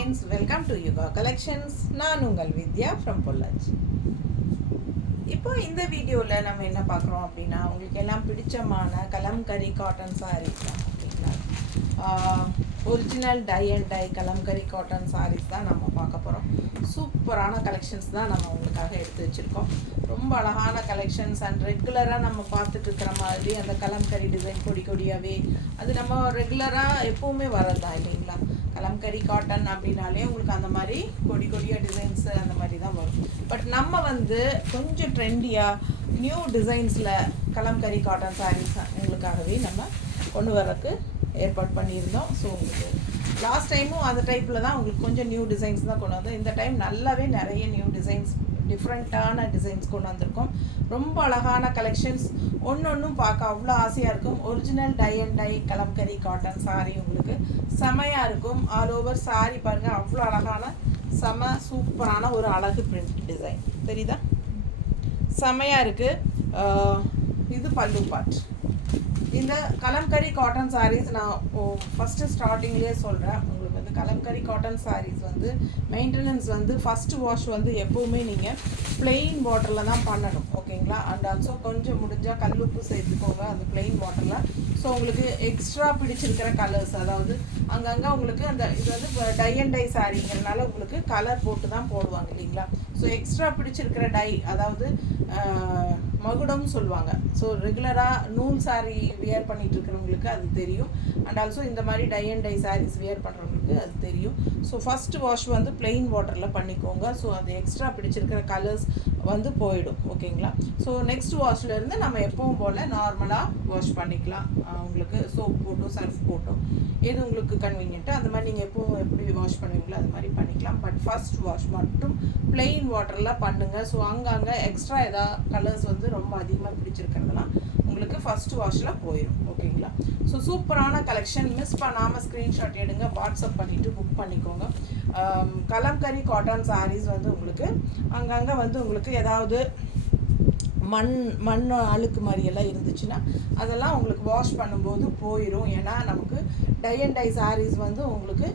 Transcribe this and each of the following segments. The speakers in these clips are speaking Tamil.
Friends, welcome to Yuga collections. நான் உங்கள் வித்யா ஃப்ரம் பொள்ளாச்சி. இப்போ இந்த வீடியோவில் நம்ம என்ன பார்க்குறோம் அப்படின்னா, உங்களுக்கு எல்லாம் பிடிச்சமான கலம்கரி காட்டன் சாரீஸ் தான் ஓகேங்களா. Original tie and dye kalamkari cotton saris தான் நம்ம பார்க்க போகிறோம். சூப்பரான கலெக்ஷன்ஸ் தான் நம்ம உங்களுக்காக எடுத்து வச்சுருக்கோம். ரொம்ப அழகான கலெக்ஷன்ஸ் அண்ட் ரெகுலராக நம்ம பார்த்துட்டு இருக்கிற மாதிரி அந்த கலம்கரி டிசைன் கொடி கொடியாகவே அது நம்ம ரெகுலராக எப்போவுமே வரது தான் இல்லைங்களா. கலம்கரி காட்டன் அப்படின்னாலே உங்களுக்கு அந்த மாதிரி கொடி கொடியாக டிசைன்ஸ் அந்த மாதிரி தான் வரும். பட் நம்ம வந்து கொஞ்சம் ட்ரெண்டியாக நியூ டிசைன்ஸில் கலம்கரி காட்டன் சாரீஸ் உங்களுக்காகவே நம்ம கொண்டு வரக்கு ஏற்பாடு பண்ணியிருந்தோம். ஸோ உங்களுக்கு லாஸ்ட் டைமும் அந்த டைப்பில் தான் உங்களுக்கு கொஞ்சம் நியூ டிசைன்ஸ் தான் கொண்டு வந்தோம். இந்த டைம் நல்லாவே நிறைய நியூ டிசைன்ஸ், டிஃப்ரெண்ட்டான டிசைன்ஸ் கொண்டு வந்திருக்கோம். ரொம்ப அழகான கலெக்ஷன்ஸ், ஒன்றும் பார்க்க அவ்வளோ ஆசையாக இருக்கும். Original tie and dye kalamkari cotton sari உங்களுக்கு செமையாக இருக்கும். ஆல் ஓவர் சாரீ பாருங்கள், அவ்வளோ அழகான செம சூப்பரான ஒரு அழகு பிரிண்ட் டிசைன் தெரியுதா, செமையாக இருக்குது. இது பல்லு பார்ட். இந்த கலம்கரி காட்டன் சாரீஸ் நான் ஃபஸ்ட்டு ஸ்டார்டிங்லேயே சொல்கிறேன். உங்களுக்கு வந்து கலம்கரி காட்டன் சாரீஸ் வந்து மெயின்டெனன்ஸ் வந்து ஃபஸ்ட்டு வாஷ் வந்து எப்போவுமே நீங்கள் ப்ளெயின் வாட்டரில் தான் பண்ணணும் ஓகேங்களா. அண்ட் ஆல்சோ கொஞ்சம் முடிஞ்சால் கல்லுப்பு சேர்த்துக்கோங்க அந்த ப்ளெயின் வாட்டரில். ஸோ உங்களுக்கு எக்ஸ்ட்ரா பிடிச்சிருக்கிற கலர்ஸ், அதாவது அங்கங்கே உங்களுக்கு அந்த இது வந்து டை அண்ட் டை சாரீங்கிறதுனால உங்களுக்கு கலர் போட்டு தான் போடுவாங்க இல்லைங்களா. ஸோ எக்ஸ்ட்ரா பிடிச்சிருக்கிற டை, அதாவது மகுடம்னு சொல்லுவாங்க. ஸோ ரெகுலராக நூல் சாரீ வியர் பண்ணிகிட்டு இருக்கிறவங்களுக்கு அது தெரியும். அண்ட் ஆல்சோ இந்த மாதிரி tie and dye saris wear பண்ணுறவங்களுக்கு அது தெரியும். ஸோ ஃபஸ்ட்டு வாஷ் வந்து ப்ளெயின் வாட்டரில் பண்ணிக்கோங்க. ஸோ அது எக்ஸ்ட்ரா பிடிச்சிருக்கிற கலர்ஸ் வந்து போயிடும் ஓகேங்களா. ஸோ நெக்ஸ்ட் வாஷ்லேருந்து நம்ம எப்பவும் போல் நார்மலாக வாஷ் பண்ணிக்கலாம். உங்களுக்கு சோப் போட்டோ சர்ஃப் போட்டோ எது உங்களுக்கு கன்வீனியன்ட்டோ அந்த மாதிரி நீங்கள் எப்பவும் எப்படி வாஷ் பண்ணுவீங்களோ அது மாதிரி பண்ணிக்கலாம். பட் ஃபஸ்ட் வாஷ் மட்டும் ப்ளெயின் வாட்டரில் பண்ணுங்கள். ஸோ அங்கங்கே எக்ஸ்ட்ரா ஏதாவது கலர்ஸ் வந்து ரொம்ப அதிகமாக பிடிச்சிருக்கிறதுலாம் உங்களுக்கு ஃபஸ்ட்டு வாஷில் போயிடும் ஓகேங்களா. ஸோ சூப்பரான கலெக்ஷன், மிஸ் பண்ணாமல் ஸ்க்ரீன்ஷாட் எடுங்க, வாட்ஸ்அப் பண்ணிவிட்டு புக் பண்ணிக்கோங்க. கலம்கரி காட்டன் சாரீஸ் வந்து உங்களுக்கு அங்கங்கே வந்து உங்களுக்கு ஏதாவது மண் அழுக்கு மாதிரியெல்லாம் இருந்துச்சுன்னா அதெல்லாம் உங்களுக்கு வாஷ் பண்ணும்போது போயிடும். ஏன்னா நமக்கு டை அண்ட் டை சாரீஸ் வந்து உங்களுக்கு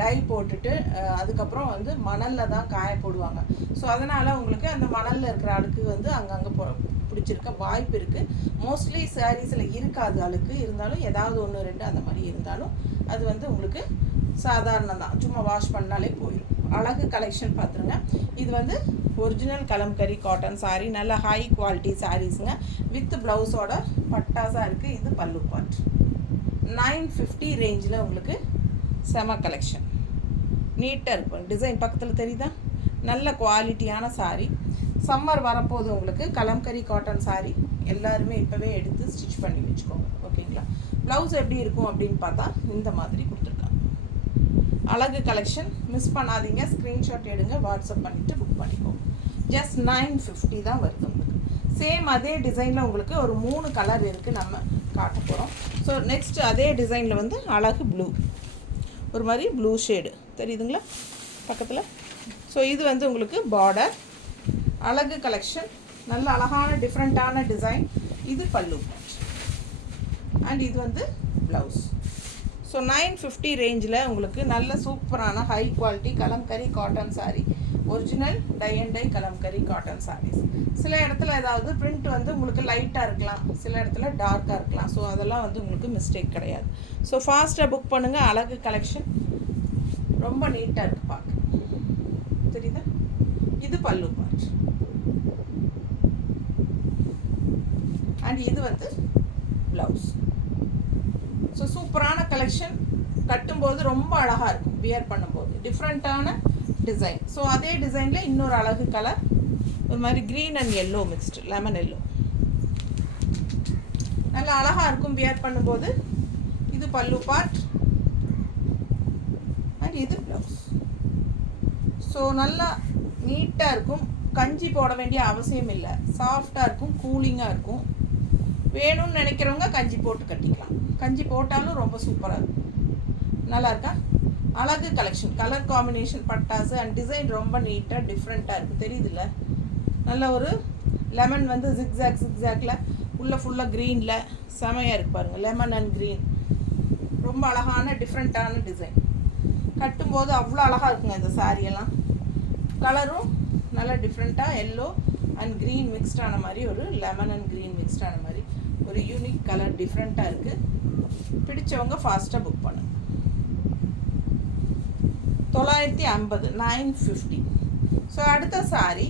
டை போட்டுட்டு அதுக்கப்புறம் வந்து மணலில் தான் காய போடுவாங்க. ஸோ அதனால் உங்களுக்கு அந்த மணலில் இருக்கிற அழுக்கு வந்து அங்கங்கே பிடிச்சிருக்க வாய்ப்பு இருக்குது. மோஸ்ட்லி சாரீஸில் இருக்காது அழுக்கு, இருந்தாலும் ஏதாவது 1-2 அந்த மாதிரி இருந்தாலும் அது வந்து உங்களுக்கு சாதாரணம் தான், சும்மா வாஷ் பண்ணாலே போயிடும். அழகு கலெக்ஷன் பார்த்துருங்க. இது வந்து ஒரிஜினல் கலம்கரி காட்டன் சாரீ, நல்ல ஹை குவாலிட்டி சாரீஸுங்க, வித் ப்ளவுஸோட பட்டாசாக இருக்குது. இது பல்லு பார்ட். 950 ரேஞ்சில் உங்களுக்கு செம கலெக்ஷன், நீட்டாக இருக்கும். டிசைன் பக்கத்தில் தெரியுதா, நல்ல குவாலிட்டியான சாரீ. சம்மர் வரப்போது உங்களுக்கு கலம்கரி காட்டன் சாரீ எல்லாருமே இப்போவே எடுத்து ஸ்டிச் பண்ணி வச்சுக்கோங்க ஓகேங்களா. ப்ளவுஸ் எப்படி இருக்கும் அப்படின்னு பார்த்தா இந்த மாதிரி கொடுத்துருக்காங்க. அழகு கலெக்ஷன், மிஸ் பண்ணாதீங்க, ஸ்க்ரீன்ஷாட் எடுங்க, வாட்ஸ்அப் பண்ணிவிட்டு புக் பண்ணிக்கோங்க. ஜஸ்ட் 950 தான் வருது உங்களுக்கு. சேம் அதே டிசைனில் உங்களுக்கு ஒரு 3 கலர் இருக்குது நம்ம காட்ட போகிறோம். ஸோ நெக்ஸ்ட் அதே டிசைனில் வந்து அழகு ப்ளூ, ஒரு மாதிரி ப்ளூ ஷேடு தெரியுதுங்களா பக்கத்தில். ஸோ இது வந்து உங்களுக்கு பார்டர். அழகு கலெக்ஷன், நல்ல அழகான டிஃப்ரெண்ட்டான டிசைன். இது பல்லு அண்ட் இது வந்து ப்ளவுஸ். ஸோ 950 ரேஞ்சில் உங்களுக்கு நல்ல சூப்பரான high quality kalamkari cotton sari, original tie and dye kalamkari cotton saris. சில இடத்துல ஏதாவது பிரிண்ட் வந்து உங்களுக்கு லைட்டாக இருக்கலாம், சில இடத்துல டார்க்காக இருக்கலாம். ஸோ அதெல்லாம் வந்து உங்களுக்கு மிஸ்டேக் கிடையாது. ஸோ ஃபாஸ்ட்டாக புக் பண்ணுங்கள். அழகு கலெக்ஷன் ரொம்ப நீட்டாக இருக்குது பார்க்க, தெரியுதா. இது பல்லு பார்ட் அண்ட் இது வந்து ப்ளவுஸ். ஸோ சூப்பரான கலெக்ஷன், கட்டும்போது ரொம்ப அழகாக இருக்கும், வியர் பண்ணும்போது டிஃப்ரெண்ட்டான டிசைன். ஸோ அதே டிசைனில் இன்னொரு அழகு கலர், ஒரு மாதிரி green and yellow mixed, lemon yellow, நல்லா அழகாக இருக்கும் வியர் பண்ணும்போது. இது பல்லு பார்ட் அண்ட் இது ப்ளவுஸ். ஸோ நல்லா நீட்டாக இருக்கும், கஞ்சி போட வேண்டிய அவசியம் இல்லை, சாஃப்டாக இருக்கும், கூலிங்காக இருக்கும். வேணும்னு நினைக்கிறவங்க கஞ்சி போட்டு கட்டிக்கலாம், கஞ்சி போட்டாலும் ரொம்ப சூப்பராக இருக்கும். நல்லா இருக்கா, அழகு கலெக்ஷன், கலர் காம்பினேஷன் பட்டாசு அண்ட் டிசைன் ரொம்ப நீட்டாக டிஃப்ரெண்ட்டாக இருக்குது தெரியுதுல்ல. நல்ல ஒரு லெமன் வந்து ஜிக்ஸாக்ல உள்ள ஃபுல்லாக க்ரீனில் செமையாக இருக்குது பாருங்கள், லெமன் அண்ட் க்ரீன், ரொம்ப அழகான டிஃப்ரெண்ட்டான டிசைன். கட்டும்போது அவ்வளோ அழகாக இருக்குங்க இந்த சாரியெல்லாம். கலரும் நல்லா டிஃப்ரெண்ட்டாக எல்லோ அண்ட் க்ரீன் மிக்ஸ்டான மாதிரி, ஒரு லெமன் அண்ட் க்ரீன் மிக்ஸ்டான மாதிரி ஒரு யூனிக் கலர் டிஃப்ரெண்ட்டாக இருக்குது. பிடிச்சவங்க ஃபாஸ்ட்டாக புக் பண்ணுங்க. 950, 950. ஸோ அடுத்த சாரி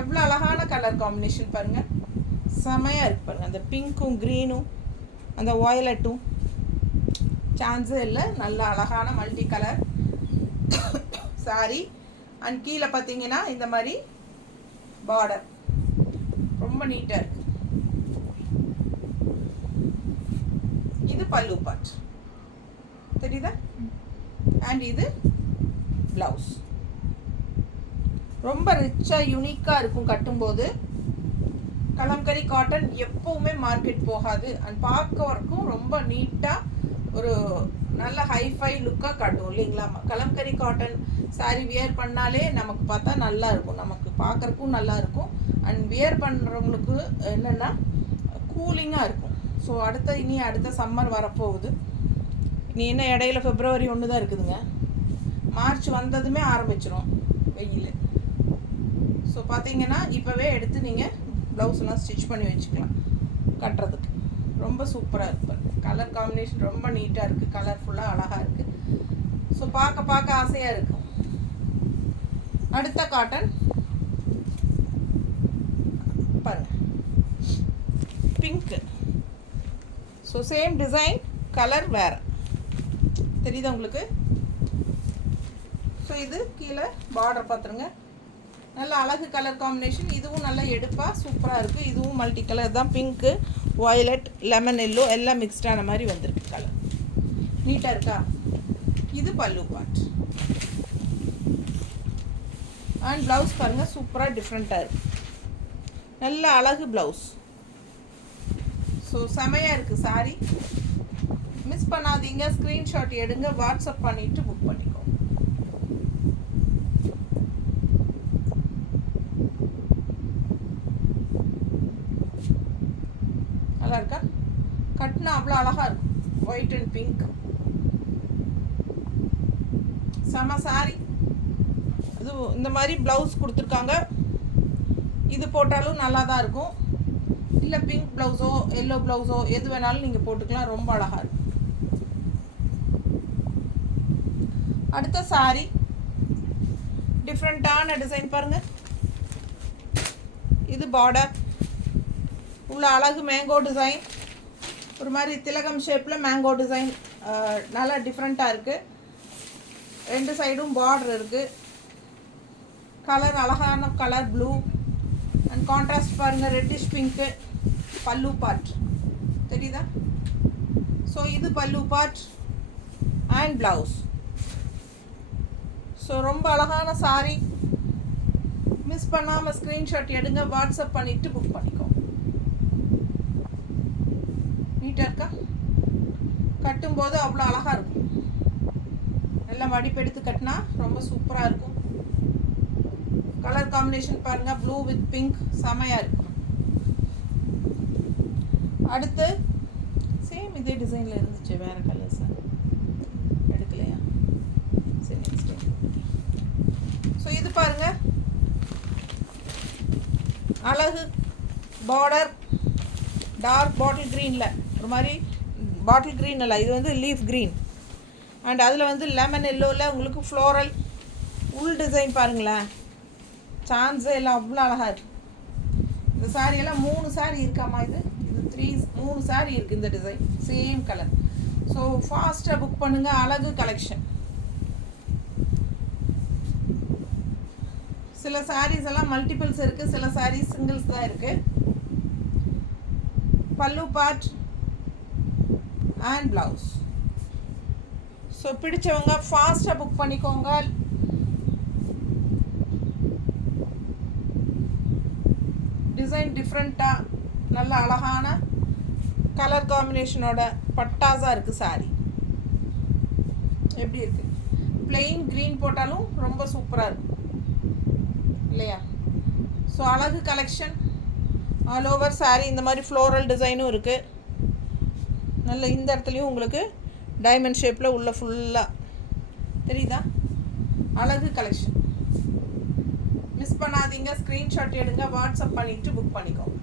எவ்வளோ அழகான கலர் காம்பினேஷன் பாருங்கள், செமையாக இருக்குது பாருங்கள். அந்த பிங்க்கும் க்ரீனும் அந்த வயலட்டும் சான்ஸே இல்லை. நல்ல அழகான மல்டி கலர் சாரி. அண்ட் கீழே பார்த்தீங்கன்னா இந்த மாதிரி பார்டர் ரொம்ப நீட்டாக இருக்குது. இது பல்லு பார்ட் தெரியுதா? அண்ட் இது ப்ளவுஸ். ரொம்ப ரிச்சாக யூனிக்காக இருக்கும் கட்டும்போது. கலம்கரி காட்டன் எப்போவுமே மார்க்கெட் போகாது. அண்ட் பார்க்கறக்கும் ரொம்ப நீட்டாக ஒரு நல்ல ஹைஃபை லுக்காக காட்டும் இல்லைங்களா? கலம்கரி காட்டன் சாரீ வியர் பண்ணாலே நமக்கு பார்த்தா நல்லா இருக்கும், நமக்கு பார்க்குறக்கும் நல்லா இருக்கும். அண்ட் வியர் பண்ணுறவங்களுக்கு என்னென்னா கூலிங்காக இருக்கும். ஸோ அடுத்த சம்மர் வரப்போகுது. நீ என்ன இடையில February 1 தான் இருக்குதுங்க. மார்ச் வந்ததுமே ஆரம்பிச்சிடும் வெயில். ஸோ பார்த்தீங்கன்னா இப்போவே எடுத்து நீங்கள் ப்ளவுஸ்லாம் ஸ்டிச் பண்ணி வச்சுக்கலாம் கட்டுறதுக்கு. ரொம்ப சூப்பராக இருக்குது. கலர் காம்பினேஷன் ரொம்ப நீட்டாக இருக்குது, கலர்ஃபுல்லாக அழகாக இருக்குது. ஸோ பார்க்க ஆசையாக இருக்கும். அடுத்த காட்டன் பாருங்கள், pink. So same design, colour வேறு தெரியுதா உங்களுக்கு? ஸோ இது கீழே பார்டர் பார்த்துருங்க, நல்ல அழகு கலர் காம்பினேஷன். இதுவும் நல்லா எடுப்பாக சூப்பராக இருக்குது. இதுவும் மல்டி கலர் தான், பிங்க்கு, வயலட், லெமன் எல்லோ எல்லாம் மிக்ஸ்டான மாதிரி வந்திருக்கு கலர். நீட்டாக இருக்கா? இது பல்லு பார்ட். அண்ட் ப்ளவுஸ் பாருங்கள், சூப்பராக டிஃப்ரெண்ட்டாக இருக்குது. நல்ல அழகு ப்ளவுஸ். ஸோ செமையாக இருக்குது சாரி. மிஸ் பண்ணாதீங்க, ஸ்க்ரீன்ஷாட் எடுங்க, வாட்ஸ்அப் பண்ணிவிட்டு புக் பண்ணிக்கோ. நல்லா இருக்கா? கட்டினா அவ்வளோ அழகாக இருக்கும். ஒயிட் அண்ட் பிங்க் செம சாரி. அது இந்த மாதிரி ப்ளவுஸ் கொடுத்துருக்காங்க. இது போட்டாலும் நல்லா தான் இருக்கும். இல்லை பிங்க் ப்ளவுஸோ எல்லோ ப்ளவுஸோ எது வேணாலும் நீங்கள் போட்டுக்கலாம். ரொம்ப அழகாக இருக்கும். அடுத்த சாரி டிஃப்ரெண்ட்டான டிசைன் பாருங்கள். இது பார்டர் உள்ள அழகு மேங்கோ டிசைன், ஒரு மாதிரி திலகம் ஷேப்பில் மேங்கோ டிசைன் நல்லா டிஃப்ரெண்ட்டாக இருக்குது. 2 சைடும் பார்டர் இருக்குது. கலர் அழகான கலர் ப்ளூ அண்ட் கான்ட்ராஸ்ட் பாருங்கள், ரெட்டிஷ் பிங்க்கு. பல்லு பார்ட் தெரியுதா? ஸோ இது pallu part and blouse. So ரொம்ப அழகான சாரி. மிஸ் பண்ணாமல் ஸ்க்ரீன்ஷாட் எடுங்க, வாட்ஸ்அப் பண்ணிவிட்டு புக் பண்ணிக்கோ. நீட்டாக இருக்கா? கட்டும்போது அவ்வளோ அழகாக இருக்கும். நல்லா மடிப்பெடுத்து கட்டினா ரொம்ப சூப்பராக இருக்கும். கலர் காம்பினேஷன் பாருங்கள், ப்ளூ வித் பிங்க் செமையாக இருக்கும். அடுத்து சேம் இதே டிசைனில் இருந்துச்சு, வேறு கலர்ஸ் எடுக்கலையா? சரி நெக்ஸ்ட். ஸோ இது பாருங்கள், அழகு பார்டர் டார்க் பாட்டில் க்ரீனில், ஒரு மாதிரி பாட்டில் க்ரீன் இல்லை, இது வந்து லீஃப் க்ரீன். அண்ட் அதில் வந்து லெமன் எல்லோவில் உங்களுக்கு ஃப்ளோரல் உள் டிசைன் பாருங்களேன், சான்ஸே எல்லாம் அவ்வளோ அழகாக இருக்குது. இந்த சாரியெல்லாம் 3 சாரி இருக்காமா? இது 3 சாரி இருக்குது இந்த டிசைன், சேம் கலர். ஸோ ஃபாஸ்ட்டாக புக் பண்ணுங்கள். அழகு கலெக்ஷன். சில சாரீஸ் எல்லாம் மல்டிபிள்ஸ் இருக்குது, சில சாரீஸ் சிங்கிள்ஸ் தான் இருக்குது. பல்லு பார்ட் அண்ட் ப்ளவுஸ். ஸோ பிடிச்சவங்க ஃபாஸ்ட்டாக புக் பண்ணிக்கோங்க. டிசைன் டிஃப்ரெண்ட்டாக நல்ல அழகான கலர் காம்பினேஷனோட பட்டாஸாக இருக்குது சாரி. எப்படி இருக்குது? பிளெயின் க்ரீன் போட்டாலும் ரொம்ப சூப்பராக இருக்கும் இல்லையா? ஸோ அழகு கலெக்ஷன். ஆல் ஓவர் சாரி இந்த மாதிரி ஃப்ளோரல் டிசைனும் இருக்குது. நல்ல இந்த இடத்துலையும் உங்களுக்கு டைமண்ட் ஷேப்பில் உள்ள ஃபுல்லாக தெரியுதா? அழகு கலெக்ஷன். மிஸ் பண்ணாதீங்க. ஸ்க்ரீன்ஷாட் எடுங்க, வாட்ஸ்அப் பண்ணிவிட்டு புக் பண்ணிக்கோங்க.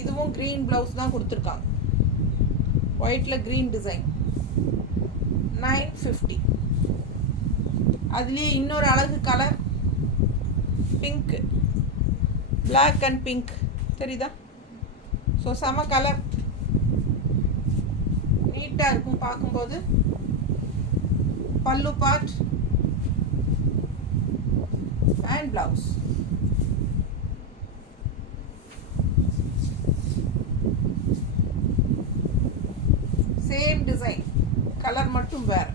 இதுவும் க்ரீன் ப்ளவுஸ் தான் கொடுத்துருக்காங்க. ஒயிட்டில் க்ரீன் டிசைன் 950. அதுலேயே இன்னொரு அழகு colour pink, black and pink. தெரியுதா? ஸோ செம கலர், நீட்டாக இருக்கும் பார்க்கும்போது. Pallu part and blouse. Same design, colour மட்டும் வேறு.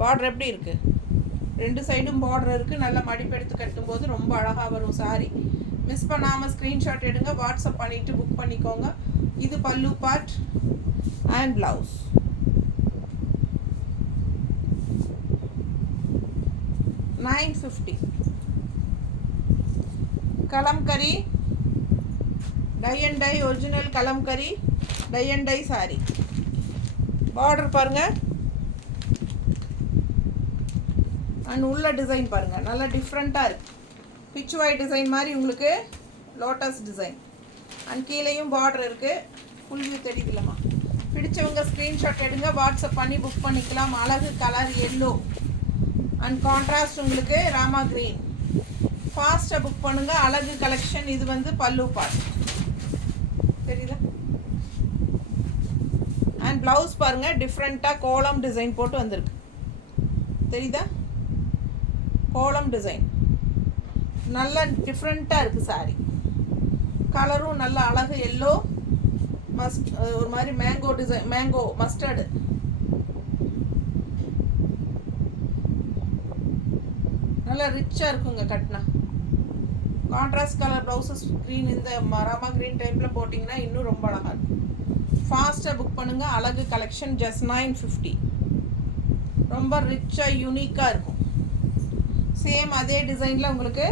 பார்டர் எப்படி இருக்குது? 2 சைடும் பார்டர் இருக்குது. நல்லா மடிப்பெடுத்து கட்டும்போது ரொம்ப அழகாக வரும் சாரி. மிஸ் பண்ணாமல் ஸ்க்ரீன்ஷாட் எடுங்க, வாட்ஸ்அப் பண்ணிவிட்டு புக் பண்ணிக்கோங்க. இது pallu part and blouse. $950. Kalamkari tie and dye, original Kalamkari tie and dye sari. Border பாருங்கள் அண்ட் உள்ள டிசைன் பாருங்கள், நல்லா டிஃப்ரெண்ட்டாக இருக்குது. பிச்சுவாய் டிசைன் மாதிரி உங்களுக்கு லோட்டஸ் டிசைன். அண்ட் கீழேயும் பார்டர் இருக்குது. ஃபுல் வியூ தெரியுதுல்லம்மா? பிடிச்சவங்க ஸ்க்ரீன்ஷாட் எடுங்க, வாட்ஸ்அப் பண்ணி புக் பண்ணிக்கலாம். அழகு கலர் எல்லோ அண்ட் கான்ட்ராஸ்ட் உங்களுக்கு ராமா க்ரீன். ஃபாஸ்ட்டாக புக் பண்ணுங்கள். அழகு கலெக்ஷன். இது வந்து பல்லு பார்ட். தெரியுதா? அண்ட் ப்ளவுஸ் பாருங்கள், டிஃப்ரெண்ட்டாக கோலம் டிசைன் போட்டு வந்திருக்கு. தெரியுதா? கோலம் டிசைன் நல்லா டிஃப்ரெண்ட்டாக இருக்குது சாரி. கலரும் நல்ல அழகு எல்லோ, ஒரு மாதிரி மேங்கோ டிசைன், மேங்கோ மஸ்டர்டு. நல்லா ரிச்சாக இருக்குங்க கட்டினா. கான்ட்ராஸ்ட் கலர் ப்ளவுஸஸ் க்ரீன், இந்த ராமா க்ரீன் டைப்பில் போட்டிங்கன்னா இன்னும் ரொம்ப அழகாக இருக்கும். ஃபாஸ்ட்டாக புக் பண்ணுங்கள். அழகு கலெக்ஷன் ஜஸ்ட் 950. ரொம்ப ரிச்சாக யூனிக்காக இருக்கும். சேம் அதே டிசைனில் உங்களுக்கு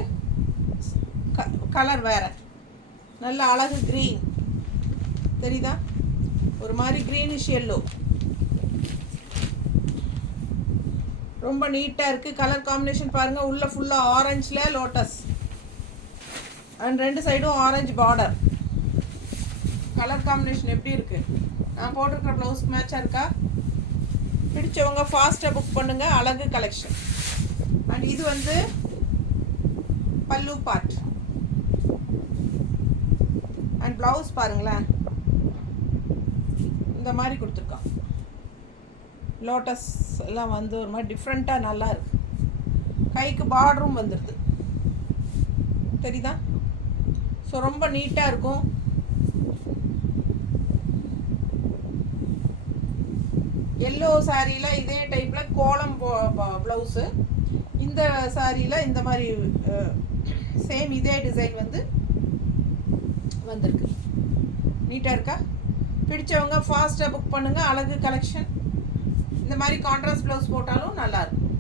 கலர் வேறு. நல்ல அழகு க்ரீன். தெரியுதா? ஒரு மாதிரி க்ரீனிஷ் எல்லோ. ரொம்ப நீட்டாக இருக்குது. கலர் காம்பினேஷன் பாருங்கள். உள்ள ஃபுல்லாக ஆரஞ்சில் லோட்டஸ் அண்ட் 2 சைடும் ஆரஞ்சு பார்டர். கலர் காம்பினேஷன் எப்படி இருக்குது? நான் போட்டிருக்கிற ப்ளவுஸ்க்கு மேட்சாக இருக்கா? பிடிச்சவங்க ஃபாஸ்ட்டாக புக் பண்ணுங்கள். அழகு கலெக்ஷன். அண்ட் இது வந்து பல்லு பார்ட் அண்ட் ப்ளவுஸ் பாருங்களேன், இந்த மாதிரி கொடுத்துருக்கான். லோட்டஸ் எல்லாம் வந்து ஒரு மாதிரி டிஃப்ரெண்ட்டாக நல்லா இருக்குது. கைக்கு பார்டரும் வந்துடுது. தெரியுதா? ஸோ ரொம்ப நீட்டாக இருக்கும். எல்லோ சாரியில் இதே டைப்பில் கோலம் ப்ளவுஸு. இந்த சாரியில் இந்த மாதிரி சேம் இதே டிசைன் வந்து வந்திருக்கு. நீட்டாக இருக்கா? பிடிச்சவங்க ஃபாஸ்ட்டாக புக் பண்ணுங்கள். அழகு கலெக்ஷன். இந்த மாதிரி கான்ட்ராஸ்ட் ப்ளவுஸ் போட்டாலும் நல்லாயிருக்கும்.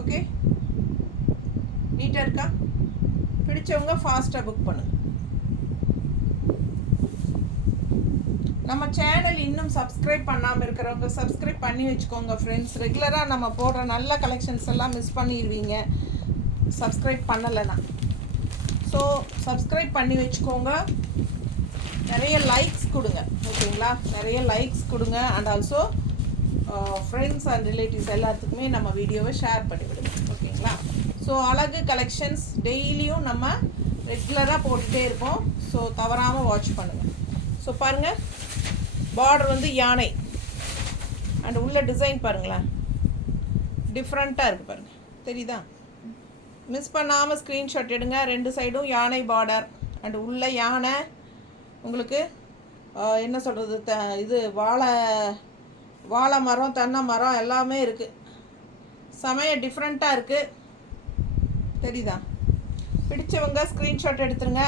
ஓகே, நீட்டாக இருக்கா? பிடிச்சவங்க ஃபாஸ்ட்டாக புக் பண்ணுங்கள். நம்ம சேனல் இன்னும் சப்ஸ்கிரைப் பண்ணாமல் இருக்கிறவங்க சப்ஸ்கிரைப் பண்ணி வச்சுக்கோங்க ஃப்ரெண்ட்ஸ். ரெகுலராக நம்ம போடுற நல்ல கலெக்ஷன்ஸ் எல்லாம் மிஸ் பண்ணிடுவீங்க சப்ஸ்கிரைப் பண்ணலைன்னா. ஸோ சப்ஸ்கிரைப் பண்ணி வச்சுக்கோங்க. நிறைய லைக்ஸ் கொடுங்க, ஓகேங்களா? நிறைய லைக்ஸ் கொடுங்க. And also friends and relatives எல்லாத்துக்குமே நம்ம வீடியோவை ஷேர் பண்ணிவிடுங்க, ஓகேங்களா? ஸோ அழகு கலெக்ஷன்ஸ் டெய்லியும் நம்ம ரெகுலராக போட்டுகிட்டே இருப்போம். ஸோ தவறாமல் வாட்ச் பண்ணுங்கள். ஸோ பாருங்கள், பார்டர் வந்து யானை அண்ட் உள்ள டிசைன் பாருங்களேன், டிஃப்ரெண்ட்டாக இருக்குது பாருங்கள். தெரியுதா? மிஸ் பண்ணாமல் ஸ்க்ரீன்ஷாட் எடுங்க. 2 சைடும் யானை பார்டர் அண்ட் உள்ள யானை உங்களுக்கு என்ன சொல்கிறது, இது வாழை மரம், தென்னை மரம் எல்லாமே இருக்குது. செமைய டிஃப்ரெண்ட்டாக இருக்குது. தெரியுதா? பிடிச்சவங்க ஸ்க்ரீன்ஷாட் எடுத்துருங்க,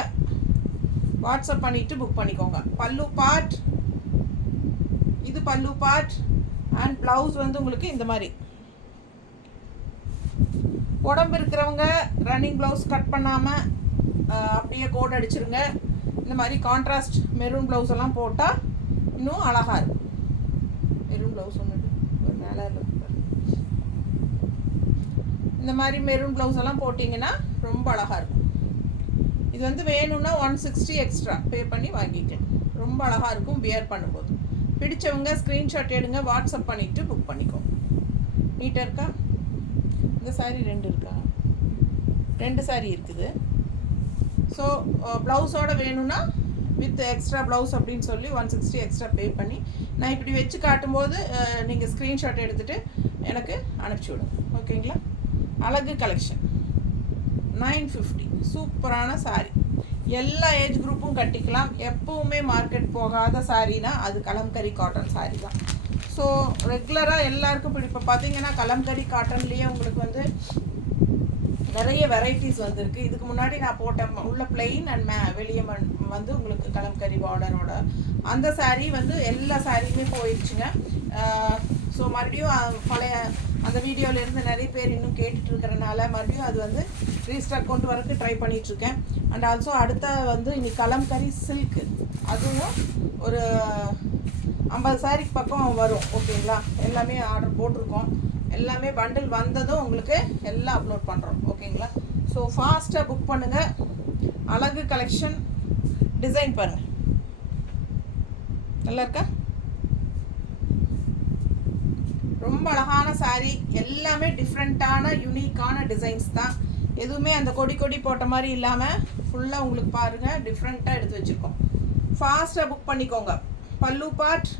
வாட்ஸ்அப் பண்ணிவிட்டு புக் பண்ணிக்கோங்க. பல்லு பார்ட், இது பல்லு பார்ட் அண்ட் ப்ளவுஸ் வந்து உங்களுக்கு இந்த மாதிரி. உடம்பு இருக்கிறவங்க ரன்னிங் ப்ளவுஸ் கட் பண்ணாமல் அப்படியே கோட் அடிச்சிருங்க. இந்த மாதிரி கான்ட்ராஸ்ட் மெரூன் ப்ளவுஸ் எல்லாம் போட்டால் இன்னும் அழகாக இருக்கும். மெரூன் ப்ளவுஸ் இந்த மாதிரி மெரூன் ப்ளவுஸ் எல்லாம் போட்டிங்கன்னா ரொம்ப அழகாக இருக்கும். இது வந்து வேணும்னா 160 எக்ஸ்ட்ரா பே பண்ணி வாங்கிக்கலாம். ரொம்ப அழகாக இருக்கும் வியர் பண்ணும்போது. பிடிச்சவங்க ஸ்க்ரீன்ஷாட் எடுங்க, வாட்ஸ்அப் பண்ணிவிட்டு புக் பண்ணிக்கோ. நீட்டாக இருக்கா? இந்த சாரீ 2 இருக்கா? 2 சாரீ இருக்குது. ஸோ ப்ளவுஸோடு வேணும்னா வித் எக்ஸ்ட்ரா ப்ளவுஸ் அப்படின்னு சொல்லி 160 எக்ஸ்ட்ரா பே பண்ணி நான் இப்படி வச்சு காட்டும்போது நீங்கள் ஸ்க்ரீன்ஷாட் எடுத்துகிட்டு எனக்கு அனுப்பிச்சி விடுங்க. ஓகேங்களா? அழகு கலெக்ஷன் 950 சூப்பரான சாரீ. எல்லா ஏஜ் குரூப்பும் கட்டிக்கலாம். எப்போவுமே மார்க்கெட் போகாத சாரீனா அது கலம்கரி காட்டன் சாரீ தான். ஸோ ரெகுலராக எல்லாருக்கும் இப்போ பார்த்தீங்கன்னா கலம்கரி காட்டன்லேயே உங்களுக்கு வந்து நிறைய வெரைட்டிஸ் வந்திருக்கு. இதுக்கு முன்னாடி நான் போட்டேன் உள்ள பிளெயின் அண்ட் வெளியே வந்து உங்களுக்கு கலம்கரி பார்டரோட அந்த சாரீ வந்து எல்லா சாரியுமே போயிடுச்சுங்க. ஸோ மறுபடியும் பழைய அந்த வீடியோவிலேருந்து நிறைய பேர் இன்னும் கேட்டுட்டு இருக்கிறனால மறுபடியும் அது வந்து ரீஸ்டாக் கொண்டு வரக்கு ட்ரை பண்ணிகிட்ருக்கேன். அண்ட் ஆல்சோ அடுத்த வந்து இன்னைக்கு கலம்கரி சில்க்கு அதுவும் ஒரு 50 சாரிக்கு பக்கம் வரும். ஓகேங்களா? எல்லாமே ஆர்டர் போட்டிருக்கோம். எல்லாமே பண்டில் வந்ததும் உங்களுக்கு எல்லாம் அப்லோட் பண்ணுறோம். ஓகேங்களா? ஸோ ஃபாஸ்ட்டாக புக் பண்ணுங்கள். அழகு கலெக்ஷன் டிசைன் பாருங்கள், நல்லா இருக்கா? ரொம்ப அழகான சாரீ. எல்லாமே டிஃப்ரெண்ட்டான யூனிக்கான டிசைன்ஸ் தான். எதுவுமே அந்த கொடி போட்ட மாதிரி இல்லாமல் ஃபுல்லாக உங்களுக்கு பாருங்கள் டிஃப்ரெண்ட்டாக எடுத்து வச்சுருக்கோம். ஃபாஸ்ட்டாக புக் பண்ணிக்கோங்க. பல்லு பார்ட்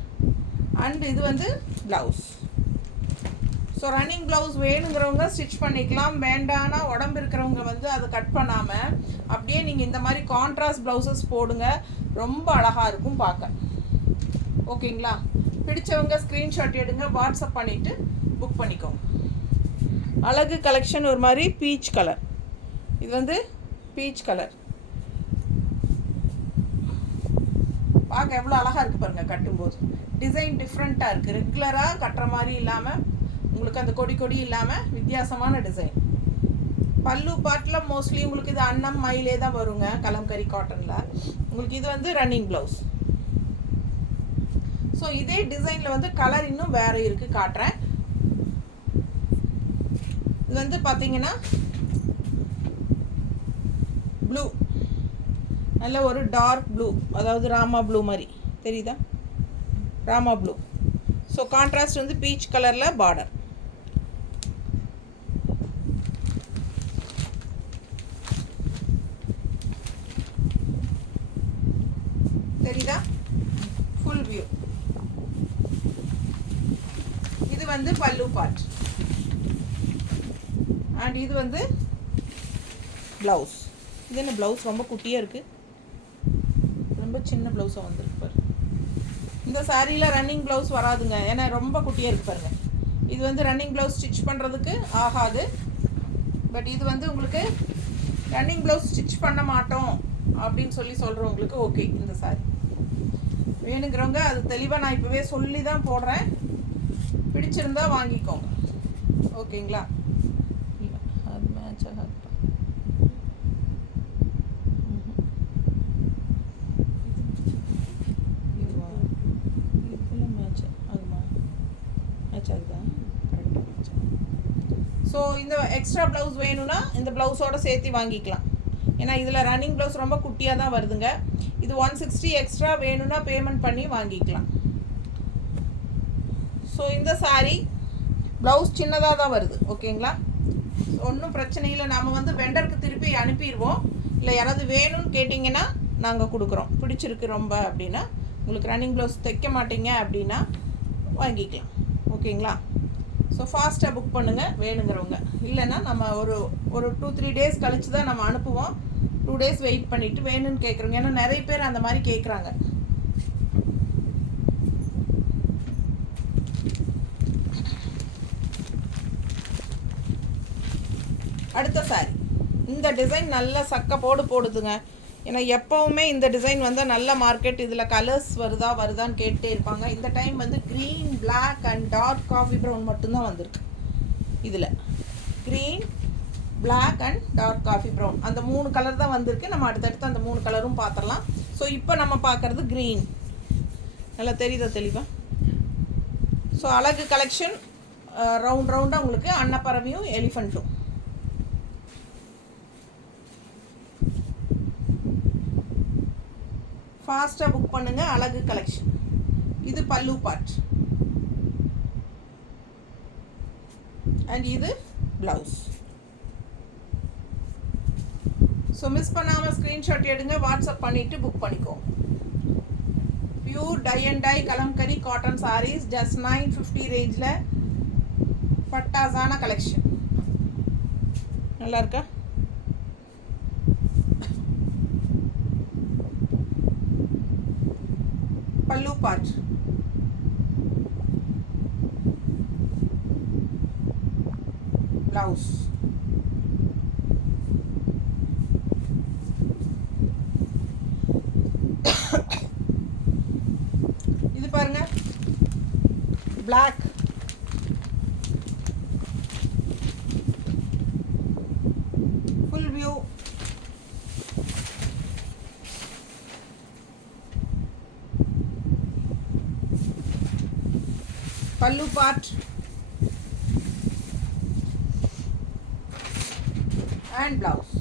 அண்ட் இது வந்து ப்ளவுஸ். ஸோ ரன்னிங் ப்ளவுஸ் வேணுங்கிறவங்க ஸ்டிச் பண்ணிக்கலாம். வேண்டானா உடம்பு இருக்கிறவங்க வந்து அதை கட் பண்ணாமல் அப்படியே நீங்கள் இந்த மாதிரி கான்ட்ராஸ்ட் ப்ளவுசஸ் போடுங்க. ரொம்ப அழகாக இருக்கும் பார்க்க. ஓகேங்களா? பிடிச்சவங்க ஸ்க்ரீன்ஷாட் எடுங்க, வாட்ஸ்அப் பண்ணிவிட்டு புக் பண்ணிக்கோங்க. அழகு கலெக்ஷன் ஒரு மாதிரி பீச் கலர். இது வந்து பீச் கலர் பார்க்க எவ்வளோ அழகாக இருக்குது பாருங்கள். கட்டும்போது டிசைன் டிஃப்ரெண்ட்டாக இருக்குது. ரெகுலராக கட்டுற மாதிரி இல்லாமல் உங்களுக்கு அந்த கொடி இல்லாமல் வித்தியாசமான டிசைன். பல்லு பார்ட்டில் மோஸ்ட்லி உங்களுக்கு இது அன்னம் மயிலே தான் வருங்க கலம்கரி காட்டனில். உங்களுக்கு இது வந்து ரன்னிங் ப்ளவுஸ். ஸோ இதே டிசைனில் வந்து கலர் இன்னும் வேறு இருக்குது, காட்டுறேன். இது வந்து பார்த்தீங்கன்னா ப்ளூ, நல்ல ஒரு டார்க் ப்ளூ, அதாவது ராமா ப்ளூ மாதிரி தெரியுதா? ராமா ப்ளூ. ஸோ கான்ட்ராஸ்ட் வந்து பீச் கலரில் பார்டர். தெரியுதா? Full view. இது வந்து பல்லு பார்ட் அண்ட் இது வந்து ப்ளவுஸ். இது என்ன ப்ளவுஸ் ரொம்ப குட்டியாக இருக்குது, ரொம்ப சின்ன ப்ளவுஸாக வந்துருக்கு பாரு. இந்த சாரியில் ரன்னிங் ப்ளவுஸ் வராதுங்க, ஏன்னா ரொம்ப குட்டியாக இருக்குது பாருங்கள். இது வந்து ரன்னிங் ப்ளவுஸ் ஸ்டிச் பண்ணுறதுக்கு ஆகாது. பட் இது வந்து உங்களுக்கு ரன்னிங் ப்ளவுஸ் ஸ்டிச் பண்ண மாட்டோம் அப்படின்னு சொல்கிறவங்களுக்கு ஓகே. இந்த சாரி வேணுங்கிறவங்க அது தெளிவாக நான் இப்போவே சொல்லி தான் போடுறேன். பிடிச்சிருந்தா வாங்கிக்கோங்க. ஓகேங்களா? இல்லை அது மேட்ச் ஆகாது. இதெல்லாம் மேட்ச் ஆகுமா? மேட்ச் ஆகுதா? கரெக்டாக மேட்ச் ஆகும். ஸோ இந்த எக்ஸ்ட்ரா ப்ளவுஸ் வேணும்னா இந்த ப்ளவுஸோடு சேர்த்து வாங்கிக்கலாம். ஏன்னா இதில் ரன்னிங் ப்ளவுஸ் ரொம்ப குட்டியாக தான் வருதுங்க. இது 160 எக்ஸ்ட்ரா வேணும்னா பேமெண்ட் பண்ணி வாங்கிக்கலாம். ஸோ இந்த சாரீ ப்ளவுஸ் சின்னதாக தான் வருது. ஓகேங்களா? ஒன்றும் பிரச்சனை இல்லை. நம்ம வந்து வெண்டருக்கு திருப்பி அனுப்பிடுவோம். இல்லை யாராவது வேணும்னு கேட்டிங்கன்னா நாங்கள் கொடுக்குறோம். பிடிச்சிருக்கு ரொம்ப அப்படின்னா, உங்களுக்கு ரன்னிங் ப்ளவுஸ் தைக்க மாட்டீங்க அப்படின்னா வாங்கிக்கலாம். ஓகேங்களா? ஸோ ஃபாஸ்ட்டாக புக் பண்ணுங்கள் வேணுங்கிறவங்க. இல்லைன்னா நம்ம ஒரு 2-3 டேஸ் கழித்து தான் நம்ம அனுப்புவோம். 2 டேஸ் வெயிட் பண்ணிவிட்டு வேணும்னு கேட்குறோங்க. ஏன்னா நிறைய பேர் அந்த மாதிரி கேட்குறாங்க. அடுத்த சாரி இந்த டிசைன் நல்ல சக்க போடுதுங்க. ஏன்னா எப்போவுமே இந்த டிசைன் வந்து நல்ல மார்க்கெட். இதில் கலர்ஸ் வருதான்னு கேட்டே இருப்பாங்க. இந்த டைம் வந்து green, black and dark coffee brown மட்டும்தான் வந்திருக்கு. இதில் green, black and dark coffee brown அந்த 3 கலர் தான் வந்திருக்கு. நம்ம அடுத்தடுத்து அந்த 3 கலரும் பார்த்துடலாம். ஸோ இப்போ நம்ம பார்க்குறது க்ரீன். நல்லா தெரியுதா தெளிவாக? ஸோ அழகு கலெக்ஷன் ரவுண்டாக உங்களுக்கு அன்னப்பறவையும் எலிஃபண்ட்டும். ஃபாஸ்ட்டாக புக் பண்ணுங்கள். அழகு கலெக்ஷன். இது பல்லு பார்ட் அண்ட் இது ப்ளவுஸ். ஸோ மிஸ் பண்ணாமல் ஸ்க்ரீன்ஷாட் எடுங்க, வாட்ஸ்அப் பண்ணிவிட்டு புக் பண்ணிக்கோங்க. Pure tie and dye kalamkari cotton saris just 950 ரேஞ்சில் பட்டாசான கலெக்ஷன். நல்லா இருக்கா? பல்லு பார்ட் ப்ளவுஸ். இது பாருங்க, பிளாக் ஃபுல் வியூ. பல்லு பார்ட் அண்ட் ப்ளவுஸ்.